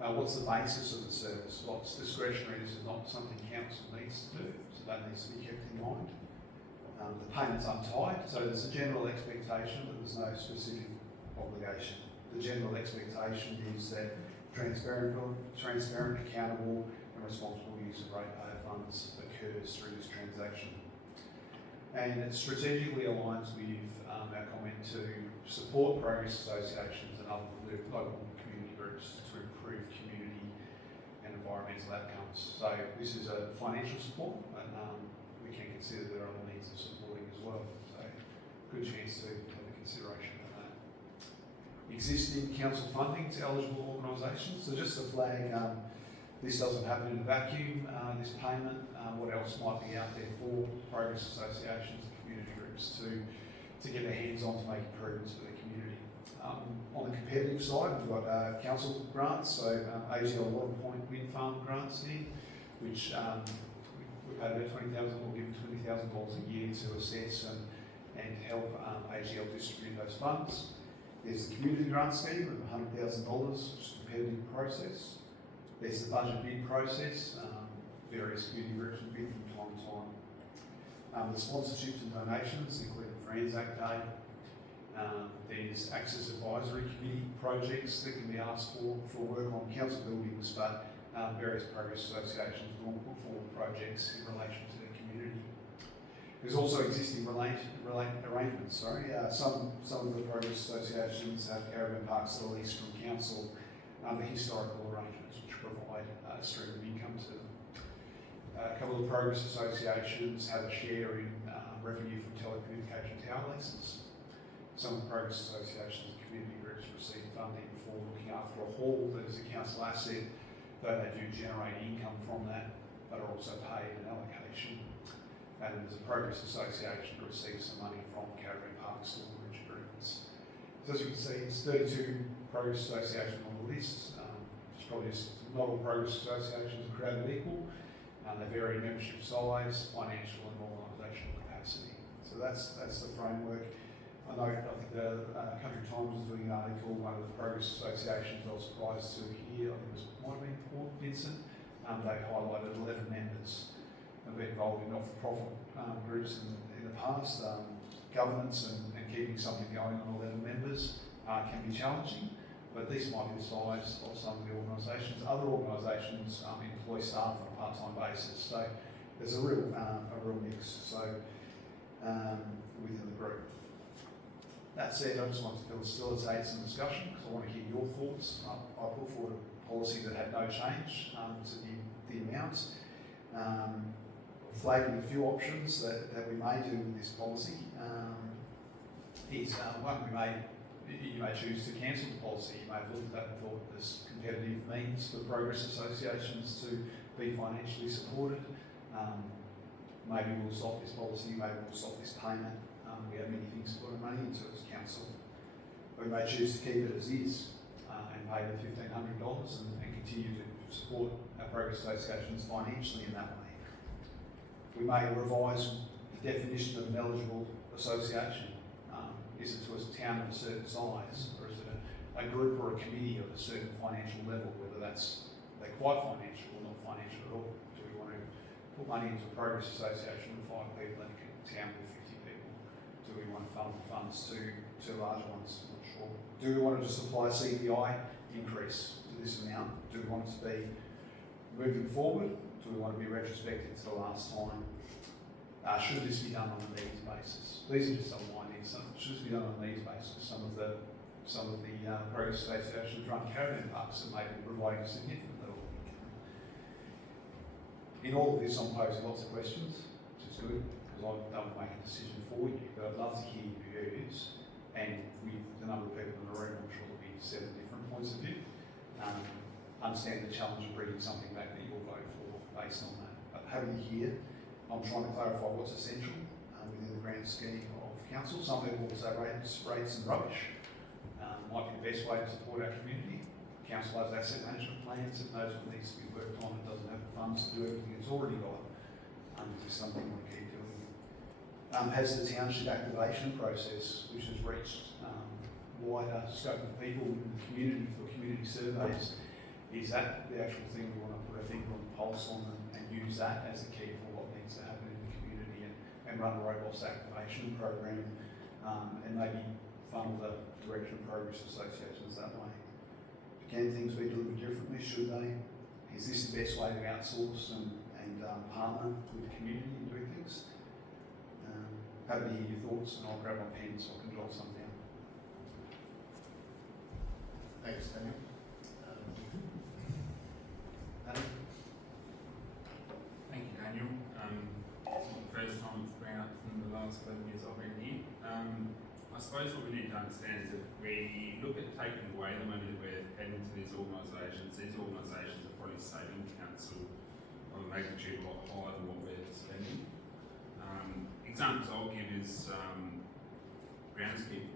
amount. What's the basis of the service? Well, it's discretionary. This is not something council needs to do, so that needs to be kept in mind. The payment's untied, so there's a general expectation, but there's no specific obligation. The general expectation is that transparent, accountable, and responsible use of ratepayer funds occurs through this transaction. And it strategically aligns with our comment to support progress associations and other local community groups to improve community and environmental outcomes. So this is a financial support, and we can consider there are other needs of supporting as well. So good chance to have a consideration of that. Existing council funding to eligible organisations. So just to flag, this doesn't happen in a vacuum, this payment. What else might be out there for progress associations and community groups to get their hands on to make improvements for their community. On the competitive side, we've got council grants, so AGL Water Point Wind Farm grants here, which we've had about $20,000, we'll give them $20,000 a year to assess and help AGL distribute those funds. There's the community grant scheme of $100,000, which is a competitive process. There's the budget bid process. Various community groups will bid from time to time. The sponsorships and donations, including for Anzac Day. There's access advisory committee projects that can be asked for work on council buildings, but various progress associations will put forward projects in relation to their community. There's also existing arrangements. Some of the progress associations have caravan parks that are leased from council under historical arrangements, which provide a stream of income to them. A couple of progress associations have a share in revenue from telecommunication tower leases. Some progress associations and community groups receive funding for looking after a hall that is a council asset, though they do generate income from that, but are also paid an allocation. And there's a progress association that receives some money from caravan park storage agreements. So as you can see, it's 32 progress associations on the list. It's probably just not all progress associations are created equal. They vary in membership size, financial and organisational capacity. So that's the framework. I know, I think the Country Times was doing an article, one of the progress associations I was surprised to hear, I think it might have been Port Vincent, they highlighted 11 members have been involved in not-for-profit groups in the past. Governance and keeping something going on 11 members can be challenging, but this might be the size of some of the organisations. Other organisations employ staff on a part-time basis, so there's a real mix within the group. That said, I just want to facilitate some discussion because I want to hear your thoughts. I put forward a policy that had no change to the amounts. Flagging a few options that we may do with this policy is one, you may choose to cancel the policy. You may have looked at that and thought there's competitive means for progress associations to be financially supported. Maybe we'll stop this policy, maybe we'll stop this payment. We have many things to put our money into as council. We may choose to keep it as is and pay the $1,500 and continue to support our progress associations financially in that way. We may revise the definition of an eligible association. Is it to a town of a certain size, or is it a group or a committee of a certain financial level, whether they're quite financial or not financial at all? Do we want to put money into a progress association with 5 people and a town with 50 people? Do we want to fund the funds to larger ones? I'm not sure. Do we want to just apply a CPI increase to this amount? Do we want it to be moving forward? Do we want to be retrospective to the last time? Should this be done on a needs basis? These are just some ideas. Should this be done on a needs basis? Some of the progress associations run caravan parks that may be providing a significant level of income. In all of this, I'm posing lots of questions, which is good because I don't make a decision for you. But I'd love to hear your views, and with the number of people in the room, I'm sure there'll be 7 different points of view. Understand the challenge of bringing something back that you'll vote for based on that. But having you here, I'm trying to clarify what's essential within the grand scheme of council. Some people will say rates and rubbish might be the best way to support our community. Council has asset management plans, it knows what needs to be worked on, it doesn't have the funds to do everything it's already got. Is this something we want to keep doing? Has the township activation process, which has reached wider scope of people in the community for community surveys, is that the actual thing we want to put our finger on the pulse on and use that as a key for what needs to happen in the community and run a robust activation program and maybe funnel the direction of progress associations that way? Can things be delivered differently? Should they? Is this the best way to outsource and partner with the community in doing things? Happy to hear your thoughts, and I'll grab my pen so I can jot some down. Thanks, Daniel. Adam? Thank you, Daniel. It's not the first time it's been up from the last 11 years I've been here. I suppose what we need to understand is if we look at taking away the money that we're heading to these organisations are probably saving council of a magnitude a lot higher than what we're spending. Examples I'll give is groundskeeping.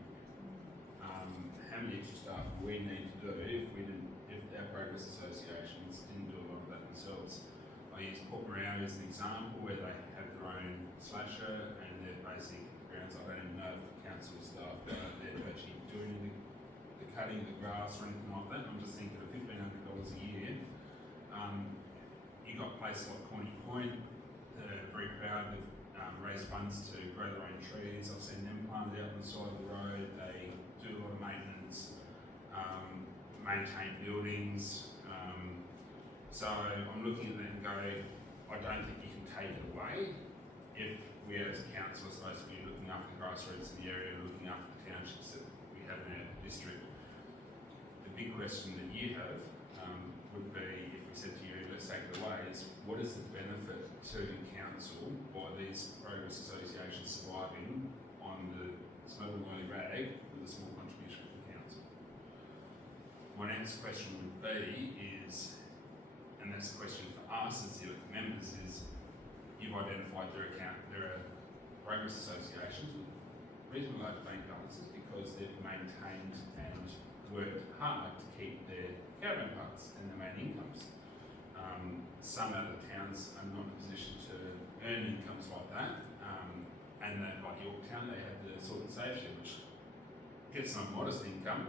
How many extra staff we need to do if our progress associations didn't do a lot of that themselves. I use Port Moreau as an example where they have their own slasher and their basic grounds. I don't even know if council staff go out there to actually do any of the cutting of the grass or anything like that. I'm just thinking of $1,500 a year. You got places like Corny Point that are very proud of raise funds to grow their own trees. I've seen them planted out on the side of the road. They do a lot of maintenance, maintain buildings. So I'm looking at that and go, I don't think you can take it away if we as a council are supposed to be looking after the grassroots in the area, looking after the townships that we have in our district. The big question that you have would be, if we said to you, let's take it away, is what is the benefit to council by these progress associations surviving on the small and oily rag with a small contribution from the council? My next question would be is, and that's the question for us as the elected members, is you've identified there are progress associations with reasonably large bank balances because they've maintained and worked hard to keep their caravan parks and their main incomes. Some other towns are not in a position to earn incomes like that. and that, like Yorktown, they have the sort of safe share, which gets some modest income,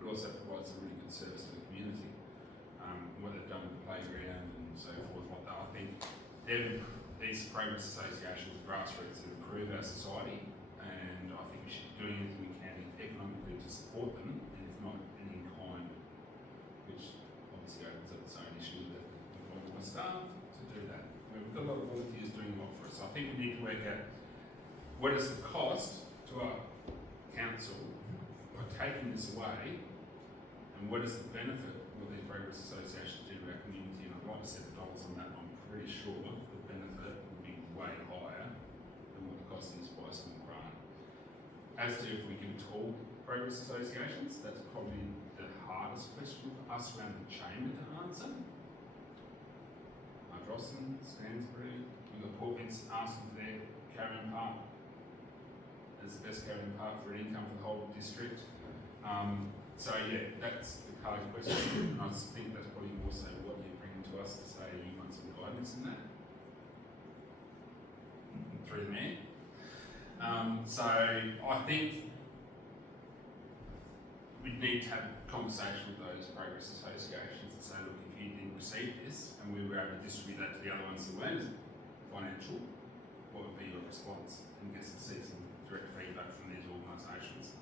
but also provides a really good service to the community. What they've done with the playground and so forth, I think these progress associations, grassroots, improve our society, and I think we should be doing anything we can economically to support them, and if not in kind, which obviously opens up its own issue with employing more staff to do that. We've got a lot of volunteers doing a lot for us. I think we need to work out what is the cost to our council by taking this away, and what is the benefit what these progress associations do to our community. And I'd like to set the dollars on that. I'm pretty sure the benefit will be way higher than what the cost is by a small grant. As to if we give it to all progress associations, that's probably the hardest question for us around the chamber to answer. Drossen, Stansbury, we've got Port Vince asking for their carrying park as the best carrying park for an income for the whole district. So yeah, that's the hard question, and I think that's probably more so what you're bringing to us to say you want some guidance in that. Through the mayor. So I think we need to have a conversation with those progress associations and say, look, if you didn't receive this and we were able to distribute that to the other ones that weren't financial, what would be your response? And get to see some direct feedback from these organisations.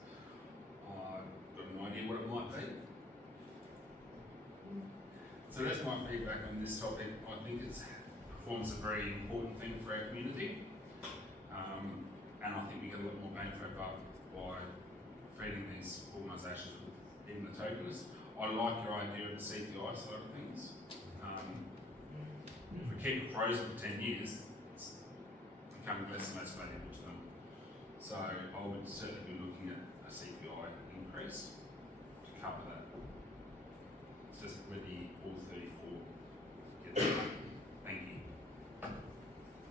I've got no idea what it might be. So that's my feedback on this topic. I think it performs a very important thing for our community. And I think we get a lot more bang for our buck by feeding these organisations with even the tokens. I like your idea of the CPI side of things. If we keep it frozen for 10 years, it's becoming less and less valuable to them. So I would certainly be looking at a CPI increase to cover that. It's just whether all 34 get that. Thank you.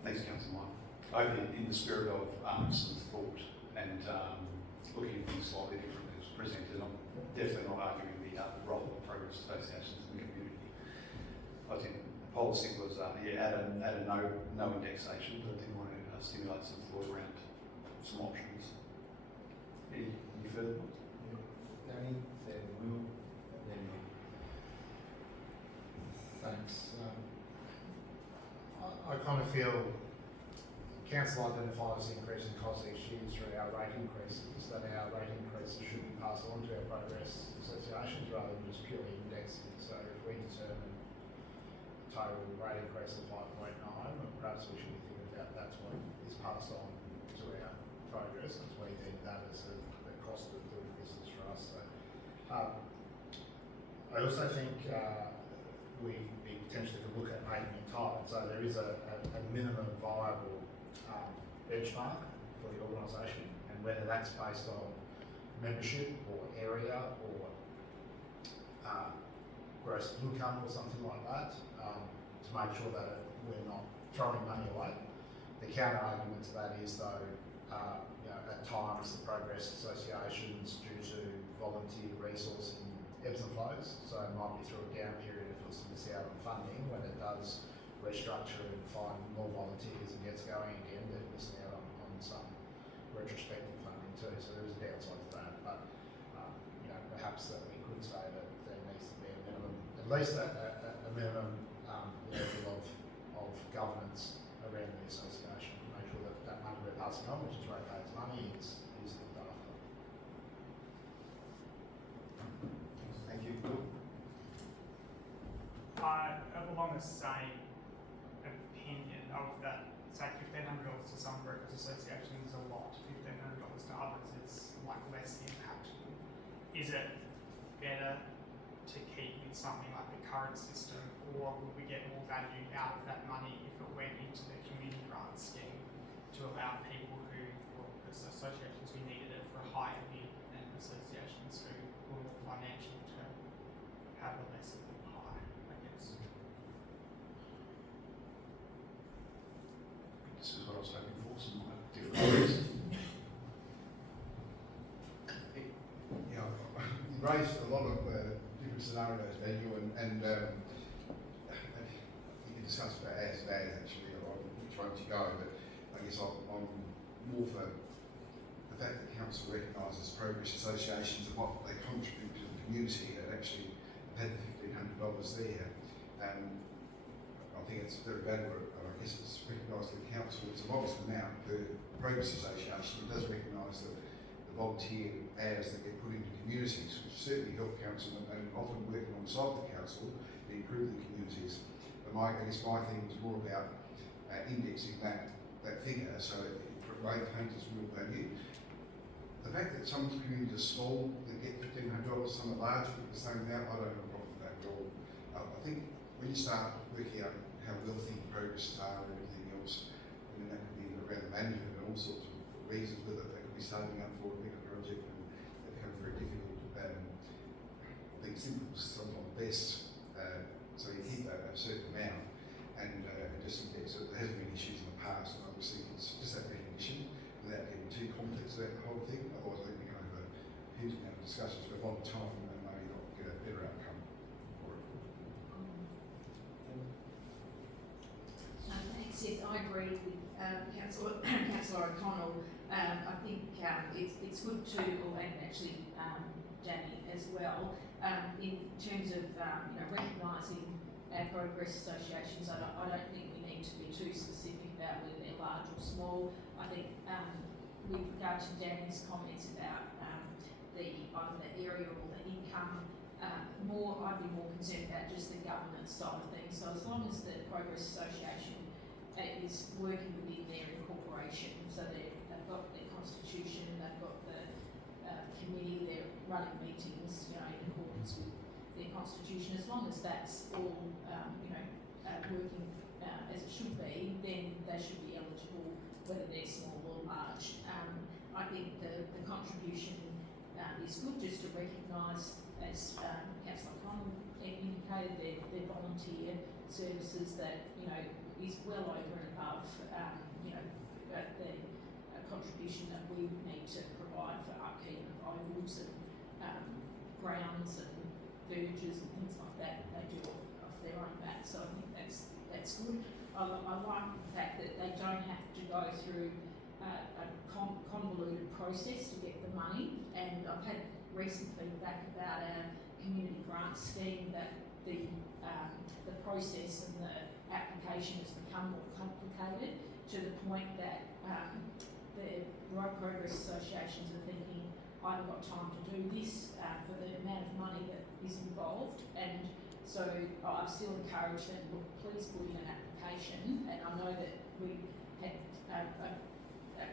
Thanks, Councillor Mike. I hope in the spirit of some thought and looking at things slightly differently as presented, I'm definitely not arguing the role of progress associations in the community. I think the policy was add a no indexation, but I did want to stimulate some thought around some options. Any further points? Danny, then Will, and then me. Thanks. I kind of feel council identifies the increase in costs each year through our rate increases, that our rate increases should be passed on to our progress associations rather than just purely indexing. So if we determine total rate increase of 5.9, perhaps we should be thinking about that's what is passed on to our progress, because we need that as the cost of doing business for us. So I also think we potentially could look at making it tight. So there is a minimum viable benchmark for the organisation, and whether that's based on membership or area or gross income or something like that, to make sure that we're not throwing money away. The counter argument to that is though, at times the progress associations, due to volunteer resourcing, ebbs and flows, so it might be through a down period if it's to miss out on funding. When it does restructure and find more volunteers and gets going again, they're missing out on some retrospective funding too, so there is a downside to that. But perhaps that we could say that there needs to be a minimum, at least a minimum level of governance around the association to make sure that that money we're passing on, which is ratepayers' money, is looked after. Thank you. Bill? Along the same opinion of that, say $1,500 to some brokers associations is a lot, $1,500 to others is like less impactful. Is it better to keep with something like the current system, or would we get more value out of that money if it went into the community grant scheme to allow people who, or associations who needed it for a higher bid, and associations who were more financial to have a less of a pie, I guess? This is what I was hoping for, some different areas. Yeah, you raised a lot of different scenarios there, you and you can discuss about as bad actually, or which one to go, but I guess I'm more for the fact that council recognises progress associations and what they contribute to the community, and actually had the $1,500 there. I think it's very valuable, and I guess it's recognised that the council is a modest amount per progress association. It does recognise that the volunteer hours that get put into communities, which certainly help council and often working alongside the council to improve the communities. But I guess my thing was more about indexing that figure so it maintains its real value. The fact that some communities are small, that get $1,500, some are larger, get the same amount, I don't have a problem with that at all. I think when you start working out how wealthy progresses are and everything else, I mean, that could be around the management and all sorts of reasons, whether they could be saving up for a bigger project, and it becomes very difficult. I think simple is sometimes best, so you keep a certain amount and just in case there hasn't been issues in the past, and obviously it's just that recognition without getting too complex about the whole thing. Otherwise, I think we're going to have a huge amount of discussions for a long time and maybe not get a better outcome for it. Thanks. Yes, I agree with Councillor O'Connell. I think it's good to, and actually Danny as well, in terms of recognising our progress associations. I don't think we need to be too specific about whether they're large or small. I think with regard to Danny's comments about either the area or the income, I'd be more concerned about just the governance side of things. So as long as the Progress Association is working within their incorporation, so they've got their constitution, they've got the committee, they're running meetings, in accordance with their constitution. As long as that's all, working as it should be, then they should be eligible, whether they're small or large. I think the contribution is good, just to recognise, as Councillor Connell indicated, their volunteer services that is well over and above the contribution that we need to provide for upkeep of ovals and grounds and verges and things like that. They do off their own bat, so I think that's good. I like the fact that they don't have to go through a convoluted process to get the money, and I've had recent feedback about our community grant scheme that the process and the application has become more complicated, to the point that the road progress associations are thinking, I haven't got time to do this for the amount of money that is involved, and so I've still encouraged them, look, please put in an application. And I know that we had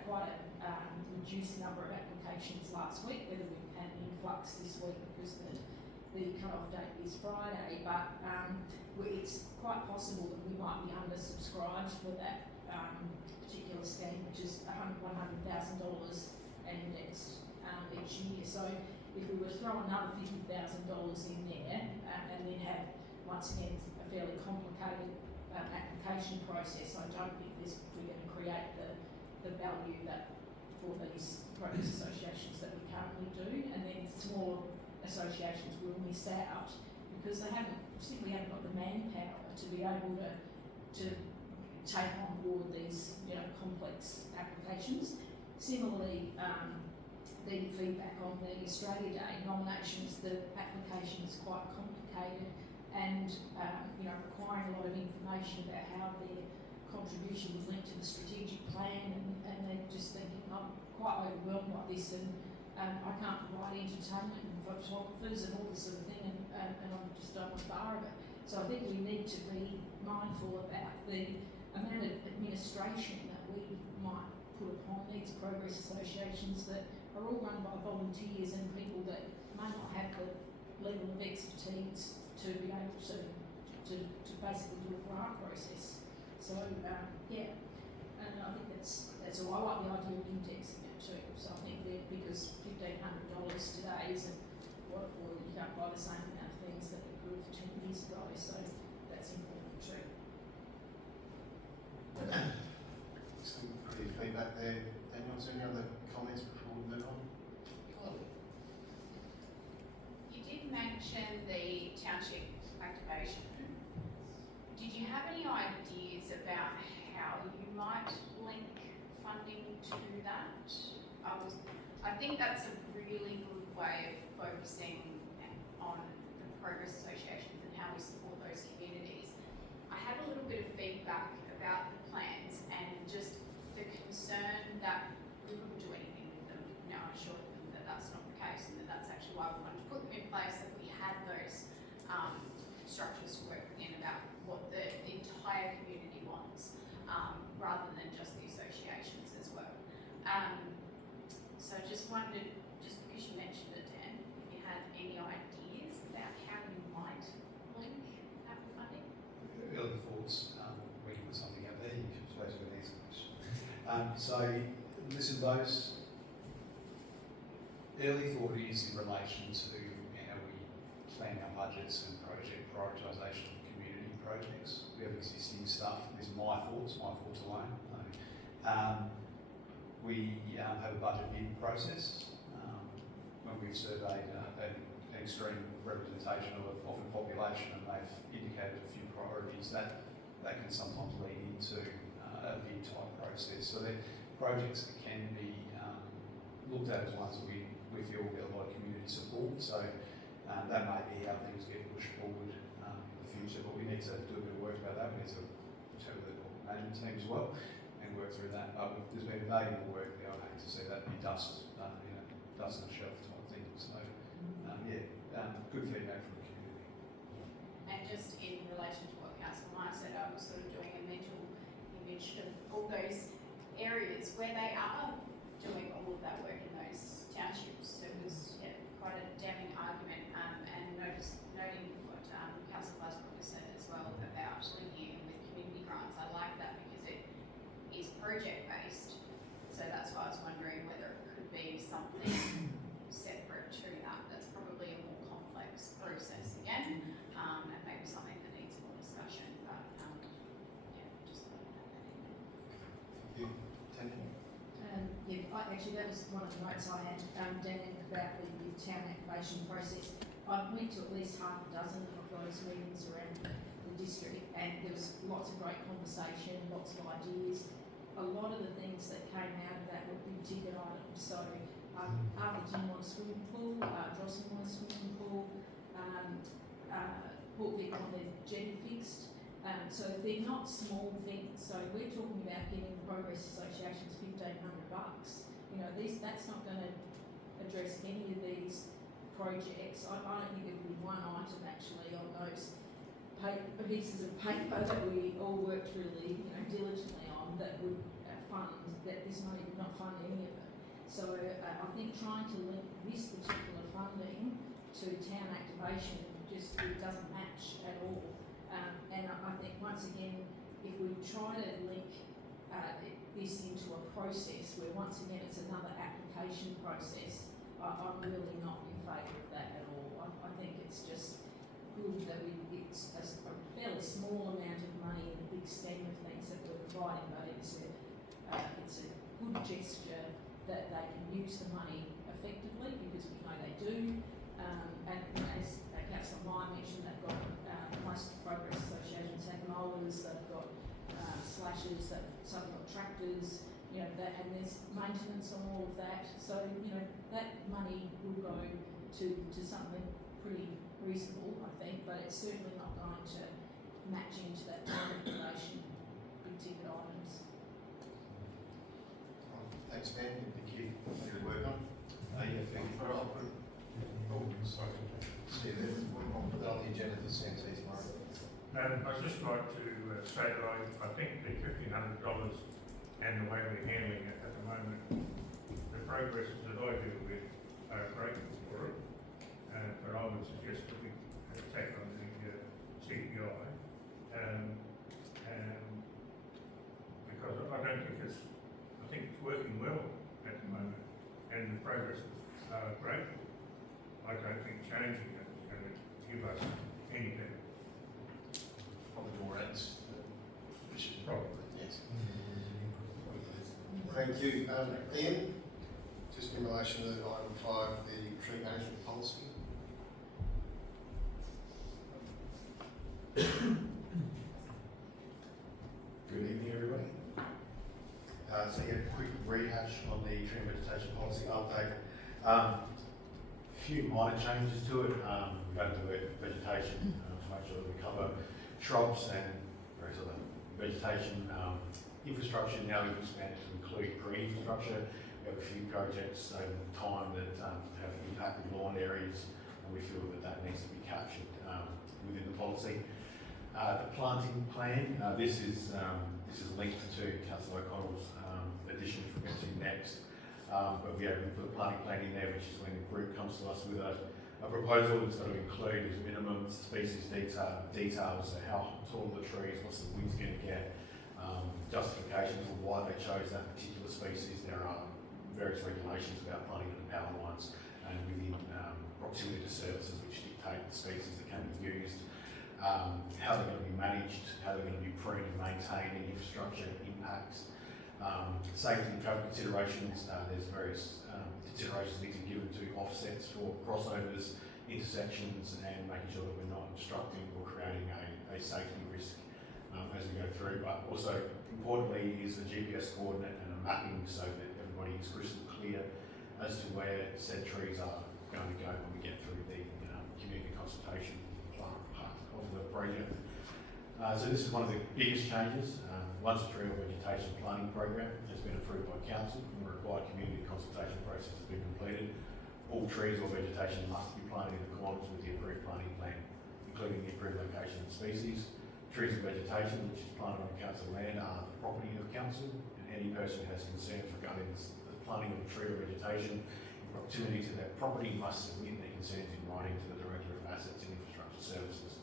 quite a reduced number of applications last week, whether we've had an influx this week because the cut-off date is Friday, but it's quite possible that we might be undersubscribed for that particular scheme, which is $100,000 and indexed each year. So if we were to throw another $50,000 in there and then have, once again, a fairly complicated application process, I don't think we're going to create the value that for these progress associations that we currently do, and then smaller associations will miss out because they simply haven't got the manpower to be able to take on board these complex applications. Similarly, the feedback on the Australia Day nominations, the application is quite complicated and requiring a lot of information about how their contribution was linked to the strategic plan, and they're just thinking, I'm quite overwhelmed by this, and I can't provide entertainment and photographers and all this sort of thing, and I just don't want to bar of it. So I think we need to be mindful about the amount of administration that we might put upon these progress associations that are all run by volunteers and people that may not have the level of expertise to be able to basically do a grant process. So and I think that's all. I like the idea of indexing it too. So I think that because $1,500 today isn't what, or you can't buy the same amount of things that we could 10 years ago. So that's important too. Some pretty feedback there. Daniel, is there any other comments before we move on? You did mention the township activation. Did you have any ideas about how you might link funding to think that's a really good way of focusing on the progress associations and how we support those communities. I had a little bit of feedback about the plans and just the concern that we wouldn't do anything with them. Now, I assured them that that's not the case and that that's actually why we wanted to put them in place, that we had those structures to work within about what the entire community wants, rather than just the associations as well. So just wondered, just because you mentioned it, Dan, if you had any ideas about how you might link that with funding? Early thoughts, we can put something out there, you can suppose we can answer the question. So, listen, those early thought is in relation to how we plan our budgets and project prioritisation of community projects. We have existing stuff, these are my thoughts alone. We have a budget bid process. When we've surveyed an extreme representation of a population and they've indicated a few priorities, that can sometimes lead into a bid type process. So they're projects that can be looked at as ones that we feel will get a lot of community support. So that may be how things get pushed forward in the future, but we need to do a bit of work about that. We need to chat with the management team as well and work through that. But there's been valuable work there. I hate to see that be dust on a shelf type thing. So good feedback from the community. And just in relation to what Councillor Meyer said, I was sort of doing a mental image of all those areas where they are doing all of that work in those townships. It was quite a damning argument, and noting what Councillor Glasbrook has said as well about linking in with community grants. I like that because it is project based, so that's why I was wondering whether it could be something separate to that. That's probably a more complex process again, and maybe something that needs more discussion, but just putting that in there. You, Tanya? Actually, that was one of the notes I had, Dan, about the town activation process. I went to at least half a dozen of those meetings around the district, and there was lots of great conversation, lots of ideas. A lot of the things that came out of that were big ticket items. So, Arlington want a swimming pool, Drossen want a swimming pool, Port Vic want their jetty fixed. So they're not small things. So we're talking about giving the Progress Associations $1,500. That's not going to address any of these projects. I don't think there will be one item actually on those pieces of paper that we all worked really diligently on that would fund, that this money would not fund any of it. So I think trying to link this particular funding to town activation it doesn't match at all. And I think once again, if we try to link this into a process where once again it's another application process, I'm really not in favour of that at all. I think it's just good that it's a fairly small amount of money in the big scheme of things that we're providing, but it's a good gesture that they can use the money effectively, because we know they do. And as Councillor Meyer mentioned, they've got most progress associations have mowers, they've got slashers, some have got tractors, and there's maintenance on all of that. So, that money will go to something pretty reasonable, I think, but it's certainly not going to match into that population big ticket items. Thanks, Ben. Thank you. Good work on. Thank you. I'll put sorry. See, we'll put that on the agenda for CMC tomorrow. I'd just like to say that I think the $1,500 and the way we're handling it at the moment, the progresses that I deal with are grateful for it, but I would suggest that we take on the CPI, because I don't think I think it's working well at the moment, and the progresses are great. I don't think changing it is going to give us any better. Probably more ads. Probably. Yes. Thank you. Ian, just in relation to item 5, the tree management policy. Good evening, everybody. So, quick rehash on the tree vegetation policy update. Few minor changes to it. We've added the vegetation to make sure that we cover shrubs and various other vegetation. Infrastructure now we've expanded to include green infrastructure. We have a few projects over time that have impacted lawn areas, and we feel that that needs to be captured within the policy. The planting plan. This is linked to Councillor O'Connell's addition, which we'll get to next. But we put a planting plan in there, which is when the group comes to us with a proposal that's got to include as minimum species details, so how tall the trees, what's the width going to get, justification for why they chose that particular species. There are various regulations about planting under power lines and within proximity to services which dictate the species that can be used, how they're going to be managed, how they're going to be pruned and maintained, and infrastructure impacts. Safety and traffic considerations, there's various considerations need to be given to offsets for crossovers, intersections, and making sure that we're not obstructing or creating a safety risk as we go through. But also, importantly, is a GPS coordinate and a mapping so that everybody is crystal clear as to where said trees are going to go when we get through the community consultation part of the project. So this is one of the biggest changes. Once a tree or vegetation planting program has been approved by council and the required community consultation process has been completed, all trees or vegetation must be planted in accordance with the approved planting plan, including the approved location and species. Trees and vegetation which is planted on council land are the property of council, and any person who has concerns regarding the planting of a tree or vegetation in proximity to that property must submit their concerns in writing to the Director of Assets and Infrastructure Services.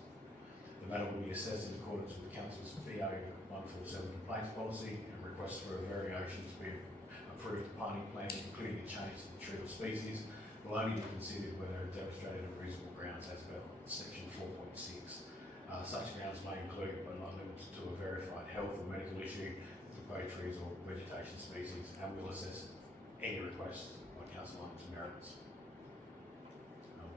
The matter will be assessed in accordance with the Council's BO 147 complaints policy, and requests for a variation to be approved planting plan, including a change to the tree or species, will only be considered whether demonstrated on reasonable grounds as per section 4.6. Such grounds may include, but not limited to, a verified health or medical issue with proposed trees or vegetation species, and will assess any request by council on its merits.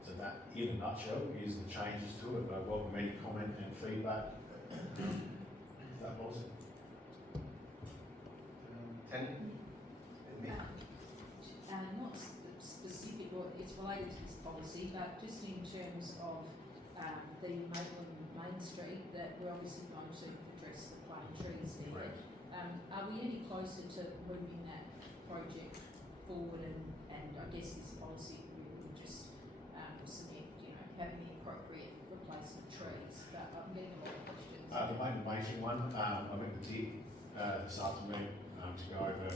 So that, in a nutshell, is the changes to it. I welcome any comment and feedback. That was it. Tanya? Not specific, or it's related to this policy, but just in terms of the Maitland Main Street, that we're obviously going to address the plane trees there. Right. Are we any closer to moving that project forward, and I guess this policy will just cement, having the appropriate replacement trees, but I'm getting a lot of questions. The main basic one, I met with Dick this afternoon to go over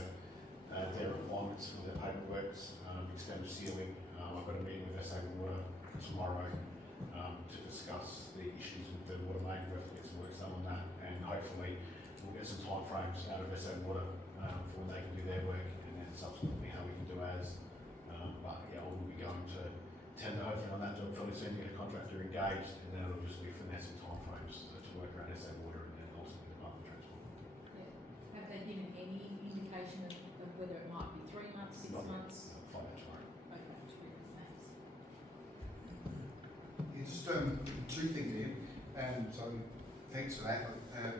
their requirements for their paper works, extended ceiling. I've got a meeting with SA Water tomorrow to discuss the issues with the water main. We'll have to get some work done on that, and hopefully we'll get some time frames out of SA Water for when they can do their work, and then subsequently how we can do ours. But yeah, we'll be going to tender hopefully on that job fairly soon, get a contractor engaged, and then it'll just be finessing time frames to work around SA Water and then ultimately Department of Transport. Yeah. Have they given any indication of whether it might be 3 months, 6 Not yet. months? I'll find out tomorrow. Okay, terrific, thanks. It's just two things here, and so thanks for that.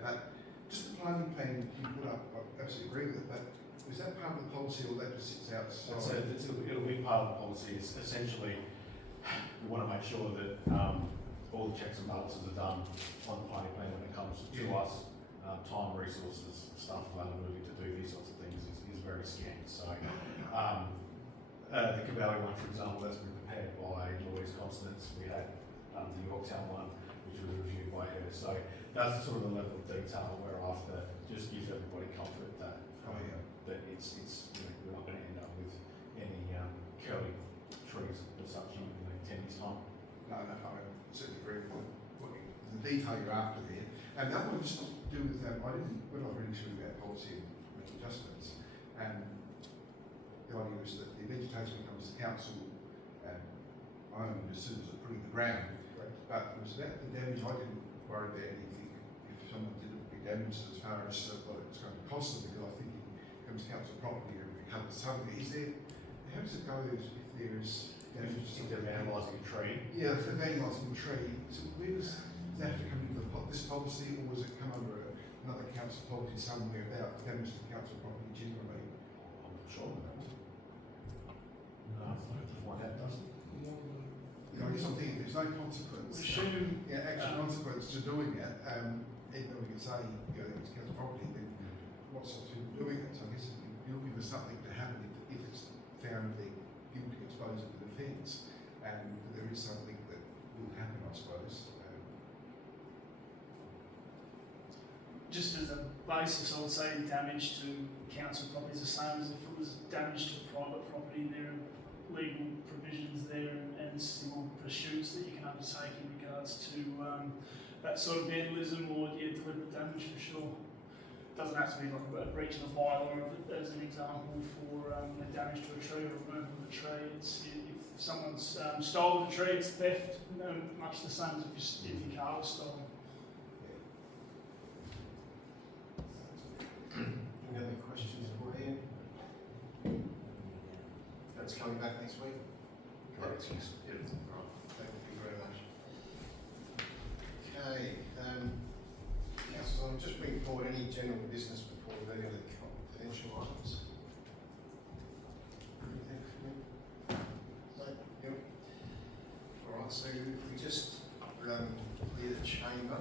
But just the planning plan you put up, I absolutely agree with it, but is that part of the policy or that just sits outside? So it'll be part of the policy. It's essentially, we want to make sure that all the checks and balances are done on the planning plan when it comes to us. Time, resources, staff availability to do these sorts of things is very scant. So the Cavalli one, for example, that's been prepared by Louise Constance. We had the Yorktown one, which was reviewed by her. So that's sort of the level of detail we're after. Just gives everybody comfort that that it's we're not going to end up with any curly trees as such in 10 years' time. No, I certainly agree with the detail you're after there. And that one just to do with, when I was reading through that policy and making adjustments, and the idea was that the vegetation comes to council and I only as soon as it's put in the ground. Correct. But was that the damage? I didn't worry about anything if someone did a big damage as far as what it was going to cost them, because I think it comes to council property and recovers some of it. How does it go if there is damage? If they're vandalising a tree. Yeah, if they're vandalising a tree, so where does that have to come into this policy, or was it come under another council policy somewhere about damage to council property generally? I'm not sure. No, what that doesn't. You know, I guess I'm thinking there's no consequence. Assume, Actual consequence to doing it, even though we can say, you know, it's council property, then what stops people doing it? So I guess you're looking for something to happen if it's found they're guilty, I suppose, of an offence, and there is something that will happen, I suppose. just as a basis, I would say damage to council property is the same as if it was damage to private property. There are legal provisions there and civil pursuits that you can undertake in regards to that sort of vandalism or deliberate damage for sure. It doesn't have to be like a breach of a bylaw as an example for damage to a tree or removal of a tree. It's, if someone's stolen a tree, it's theft, much the same as if your car was stolen. Any other questions for Ian? That's coming back next week? Correct, yes. Yeah. Right, thank you very much. Okay, councillors, I'll just bring forward any general business before we go to the confidential items. Anything from you? No? Yep. Alright, so if we just clear the chamber.